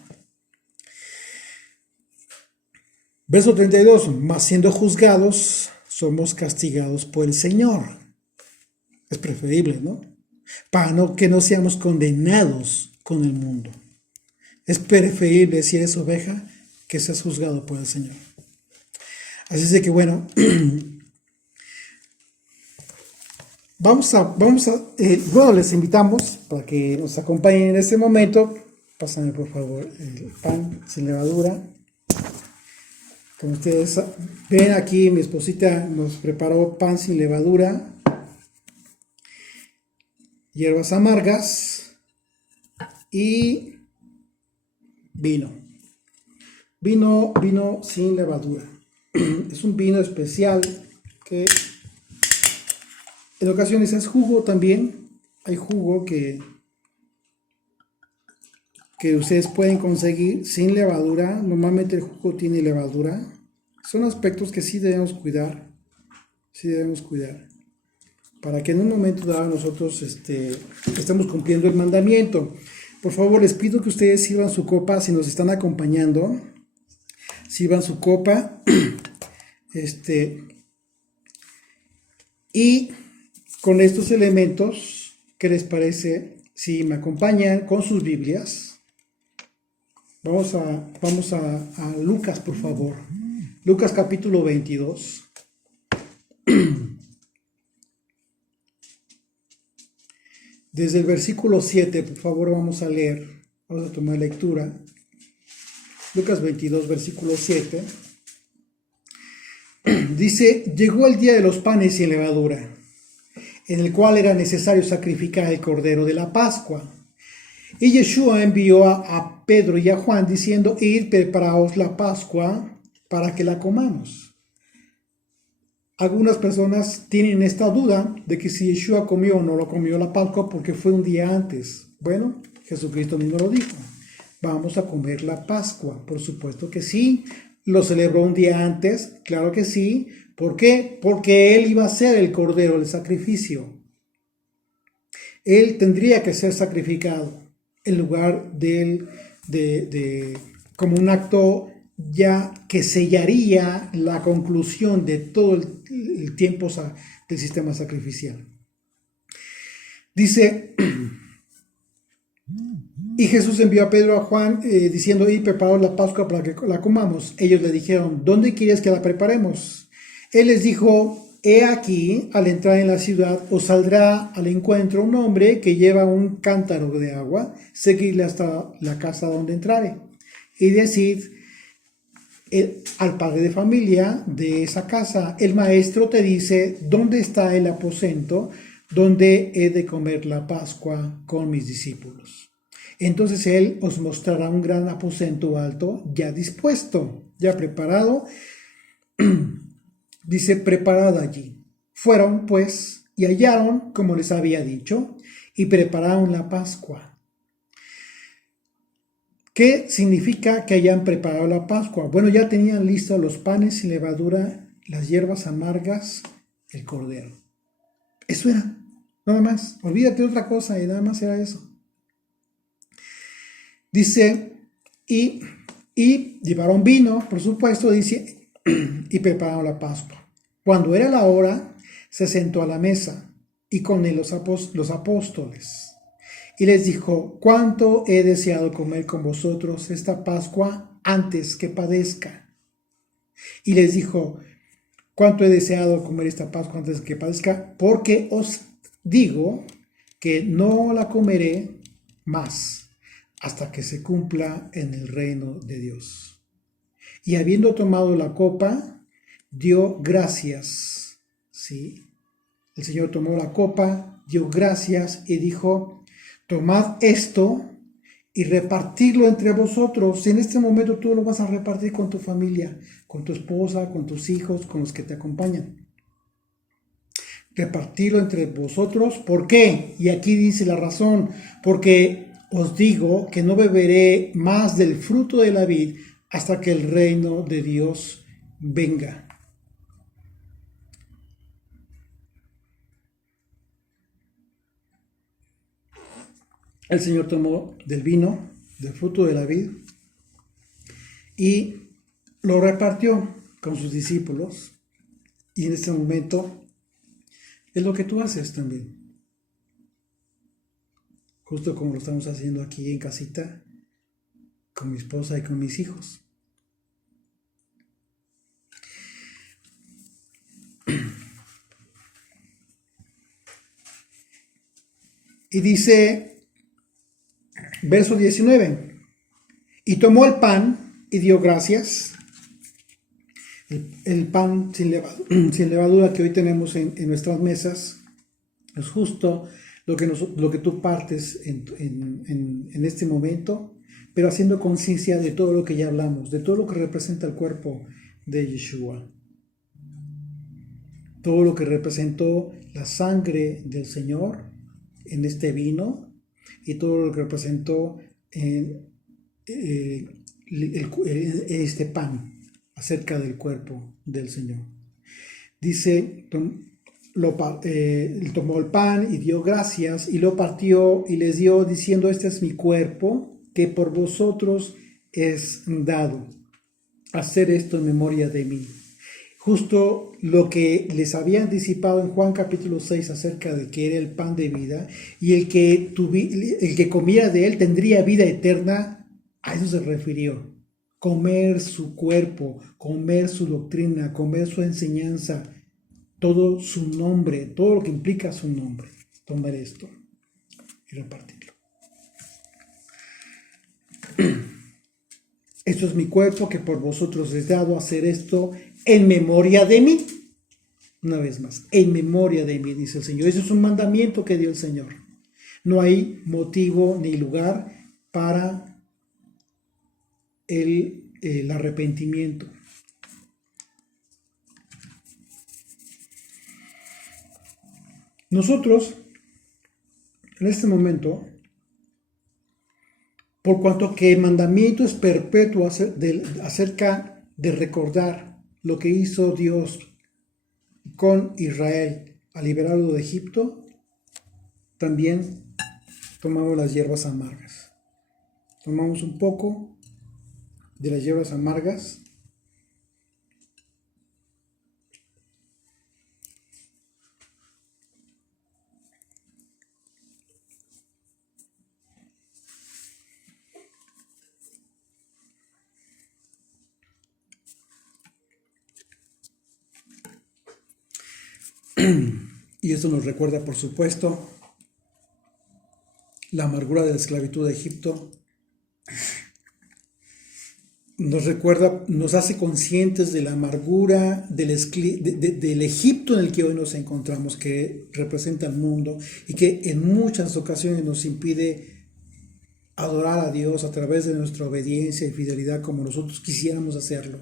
Verso 32, mas siendo juzgados, somos castigados por el Señor. Es preferible, ¿no? Para que no seamos condenados con el mundo. Es preferible, si eres oveja, que seas juzgado por el Señor. Así es de que, bueno, bueno, les invitamos para que nos acompañen en este momento. Pásame, por favor, el pan sin levadura. Como ustedes ven aquí, mi esposita nos preparó pan sin levadura, hierbas amargas y vino. Vino sin levadura. Es un vino especial que en ocasiones es jugo también. Hay jugo que ustedes pueden conseguir sin levadura. Normalmente el jugo tiene levadura. Son aspectos que sí debemos cuidar. Sí debemos cuidar. Para que en un momento dado nosotros estemos cumpliendo el mandamiento. Por favor, les pido que ustedes sirvan su copa si nos están acompañando. Sirvan su copa. Y con estos elementos, ¿qué les parece si me acompañan con sus Biblias? Vamos a Lucas, por favor. Lucas capítulo 22. Desde el versículo 7, por favor, vamos a leer. Vamos a tomar lectura. Lucas 22, versículo 7. Dice, llegó el día de los panes sin levadura, en el cual era necesario sacrificar el cordero de la Pascua. Y Yeshua envió a Pedro y a Juan diciendo, id, preparaos la Pascua para que la comamos. Algunas personas tienen esta duda de que si Yeshua comió o no lo comió la Pascua porque fue un día antes. Bueno, Jesucristo mismo lo dijo. Vamos a comer la Pascua. Por supuesto que sí. ¿Lo celebró un día antes? Claro que sí. ¿Por qué? Porque Él iba a ser el cordero del sacrificio. Él tendría que ser sacrificado en lugar como un acto ya que sellaría la conclusión de todo el tiempo del sistema sacrificial. Dice, y Jesús envió a Pedro y a Juan diciendo, y preparaos la Pascua para que la comamos. Ellos le dijeron, ¿dónde quieres que la preparemos? Él les dijo, he aquí, al entrar en la ciudad, os saldrá al encuentro un hombre que lleva un cántaro de agua, seguidle hasta la casa donde entrare, y decid al padre de familia de esa casa, el maestro te dice, ¿dónde está el aposento donde he de comer la Pascua con mis discípulos? Entonces él os mostrará un gran aposento alto, ya dispuesto, ya preparado. Dice, preparad allí. Fueron, pues, y hallaron, como les había dicho, y prepararon la Pascua. ¿Qué significa que hayan preparado la Pascua? Bueno, ya tenían listos los panes sin levadura, las hierbas amargas, el cordero. Eso era, nada más. Olvídate de otra cosa y nada más era eso. Dice, y llevaron vino, por supuesto, dice, y prepararon la Pascua. Cuando era la hora, se sentó a la mesa, y con él los apóstoles. Y les dijo, cuánto he deseado comer con vosotros esta Pascua antes que padezca. Y les dijo, cuánto he deseado comer esta Pascua antes que padezca, porque os digo que no la comeré más hasta que se cumpla en el reino de Dios. Y habiendo tomado la copa, dio gracias. ¿Sí? El Señor tomó la copa, dio gracias y dijo, tomad esto y repartidlo entre vosotros. En este momento tú lo vas a repartir con tu familia, con tu esposa, con tus hijos, con los que te acompañan. repartirlo entre vosotros. ¿Por qué? Y aquí dice la razón, porque os digo que no beberé más del fruto de la vid hasta que el reino de Dios venga. El Señor tomó del vino, del fruto de la vid, y lo repartió con sus discípulos. Y en este momento es lo que tú haces también. Justo como lo estamos haciendo aquí en casita, con mi esposa y con mis hijos. Y dice, verso 19, y tomó el pan y dio gracias. El pan sin levadura que hoy tenemos en nuestras mesas es justo lo que tú partes en este momento, pero haciendo conciencia de todo lo que ya hablamos, de todo lo que representa el cuerpo de Yeshua, todo lo que representó la sangre del Señor en este vino y todo lo que representó en este pan acerca del cuerpo del Señor. Dice, tomó el pan y dio gracias y lo partió y les dio diciendo, este es mi cuerpo que por vosotros es dado. Hacer esto en memoria de mí. Justo lo que les había anticipado en Juan capítulo 6 acerca de que era el pan de vida y el que comiera de él tendría vida eterna, a eso se refirió. Comer su cuerpo, comer su doctrina, comer su enseñanza, todo su nombre, todo lo que implica su nombre. Tomar esto y repartirlo. Esto es mi cuerpo que por vosotros es dado. Hacer esto en memoria de mí. Una vez más, en memoria de mí, dice el Señor. Eso es un mandamiento que dio el Señor. No hay motivo ni lugar para el arrepentimiento. Nosotros, en este momento, por cuanto que el mandamiento es perpetuo acerca de recordar lo que hizo Dios con Israel al liberarlo de Egipto, también tomamos las hierbas amargas. Tomamos un poco de las hierbas amargas y esto nos recuerda, por supuesto, la amargura de la esclavitud de Egipto. Nos recuerda, nos hace conscientes de la amargura del Egipto en el que hoy nos encontramos, que representa el mundo y que en muchas ocasiones nos impide adorar a Dios a través de nuestra obediencia y fidelidad como nosotros quisiéramos hacerlo,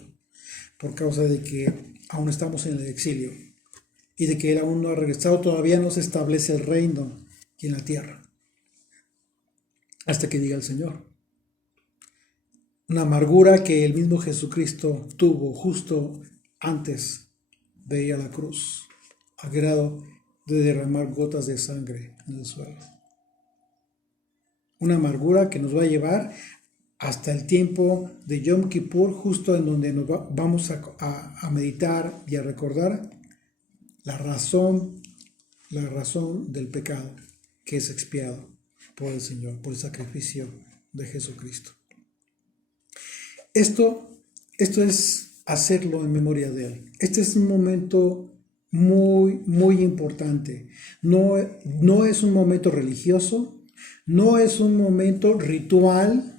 por causa de que aún estamos en el exilio y de que Él aún no ha regresado. Todavía no se establece el reino aquí en la tierra hasta que diga el Señor. Una amargura que el mismo Jesucristo tuvo justo antes de ir a la cruz, a grado de derramar gotas de sangre en el suelo. Una amargura que nos va a llevar hasta el tiempo de Yom Kippur, justo en donde vamos a meditar y a recordar la razón del pecado que es expiado por el Señor, por el sacrificio de Jesucristo. Esto es hacerlo en memoria de Él. Este es un momento muy, muy importante. No es un momento religioso, no es un momento ritual.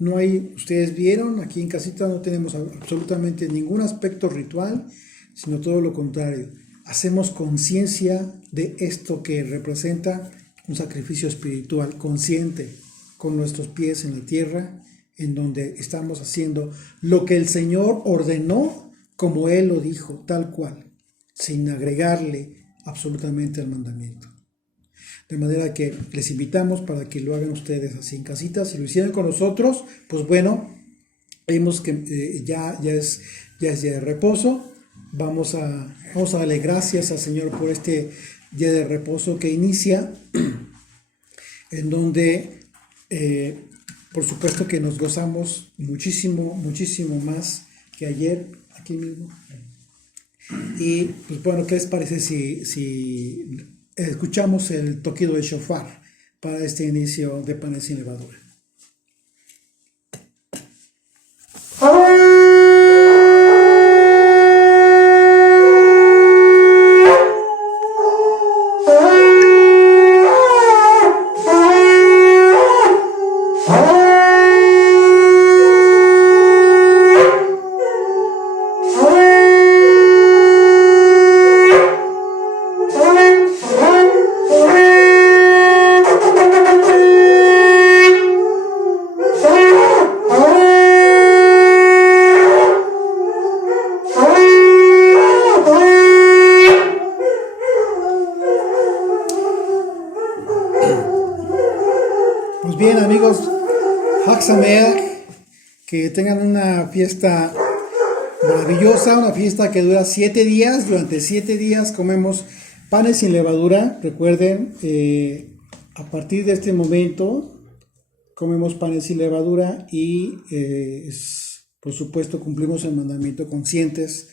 No hay, ustedes vieron, aquí en casita no tenemos absolutamente ningún aspecto ritual, sino todo lo contrario. Hacemos conciencia de esto que representa un sacrificio espiritual consciente, con nuestros pies en la tierra, en donde estamos haciendo lo que el Señor ordenó, como Él lo dijo, tal cual, sin agregarle absolutamente al mandamiento. De manera que les invitamos para que lo hagan ustedes así en casita. Si lo hicieron con nosotros, pues bueno, vimos que ya es día de reposo. Vamos a darle gracias al Señor por este día de reposo que inicia, en donde por supuesto que nos gozamos muchísimo, muchísimo más que ayer, aquí mismo. Y pues bueno, ¿qué les parece si escuchamos el toquido de shofar para este inicio de panes sin levadura? Pues bien, amigos, Hag Sameach, que tengan una fiesta maravillosa, una fiesta que dura 7 días. Durante 7 días comemos panes sin levadura. Recuerden, a partir de este momento comemos panes sin levadura y por supuesto cumplimos el mandamiento conscientes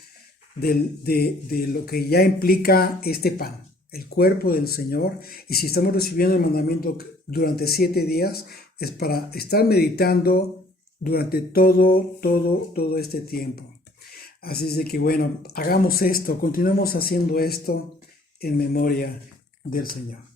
de lo que ya implica este pan, el cuerpo del Señor. Y si estamos recibiendo el mandamiento durante 7 días, es para estar meditando durante todo este tiempo. Así es de que bueno, hagamos esto, continuemos haciendo esto en memoria del Señor.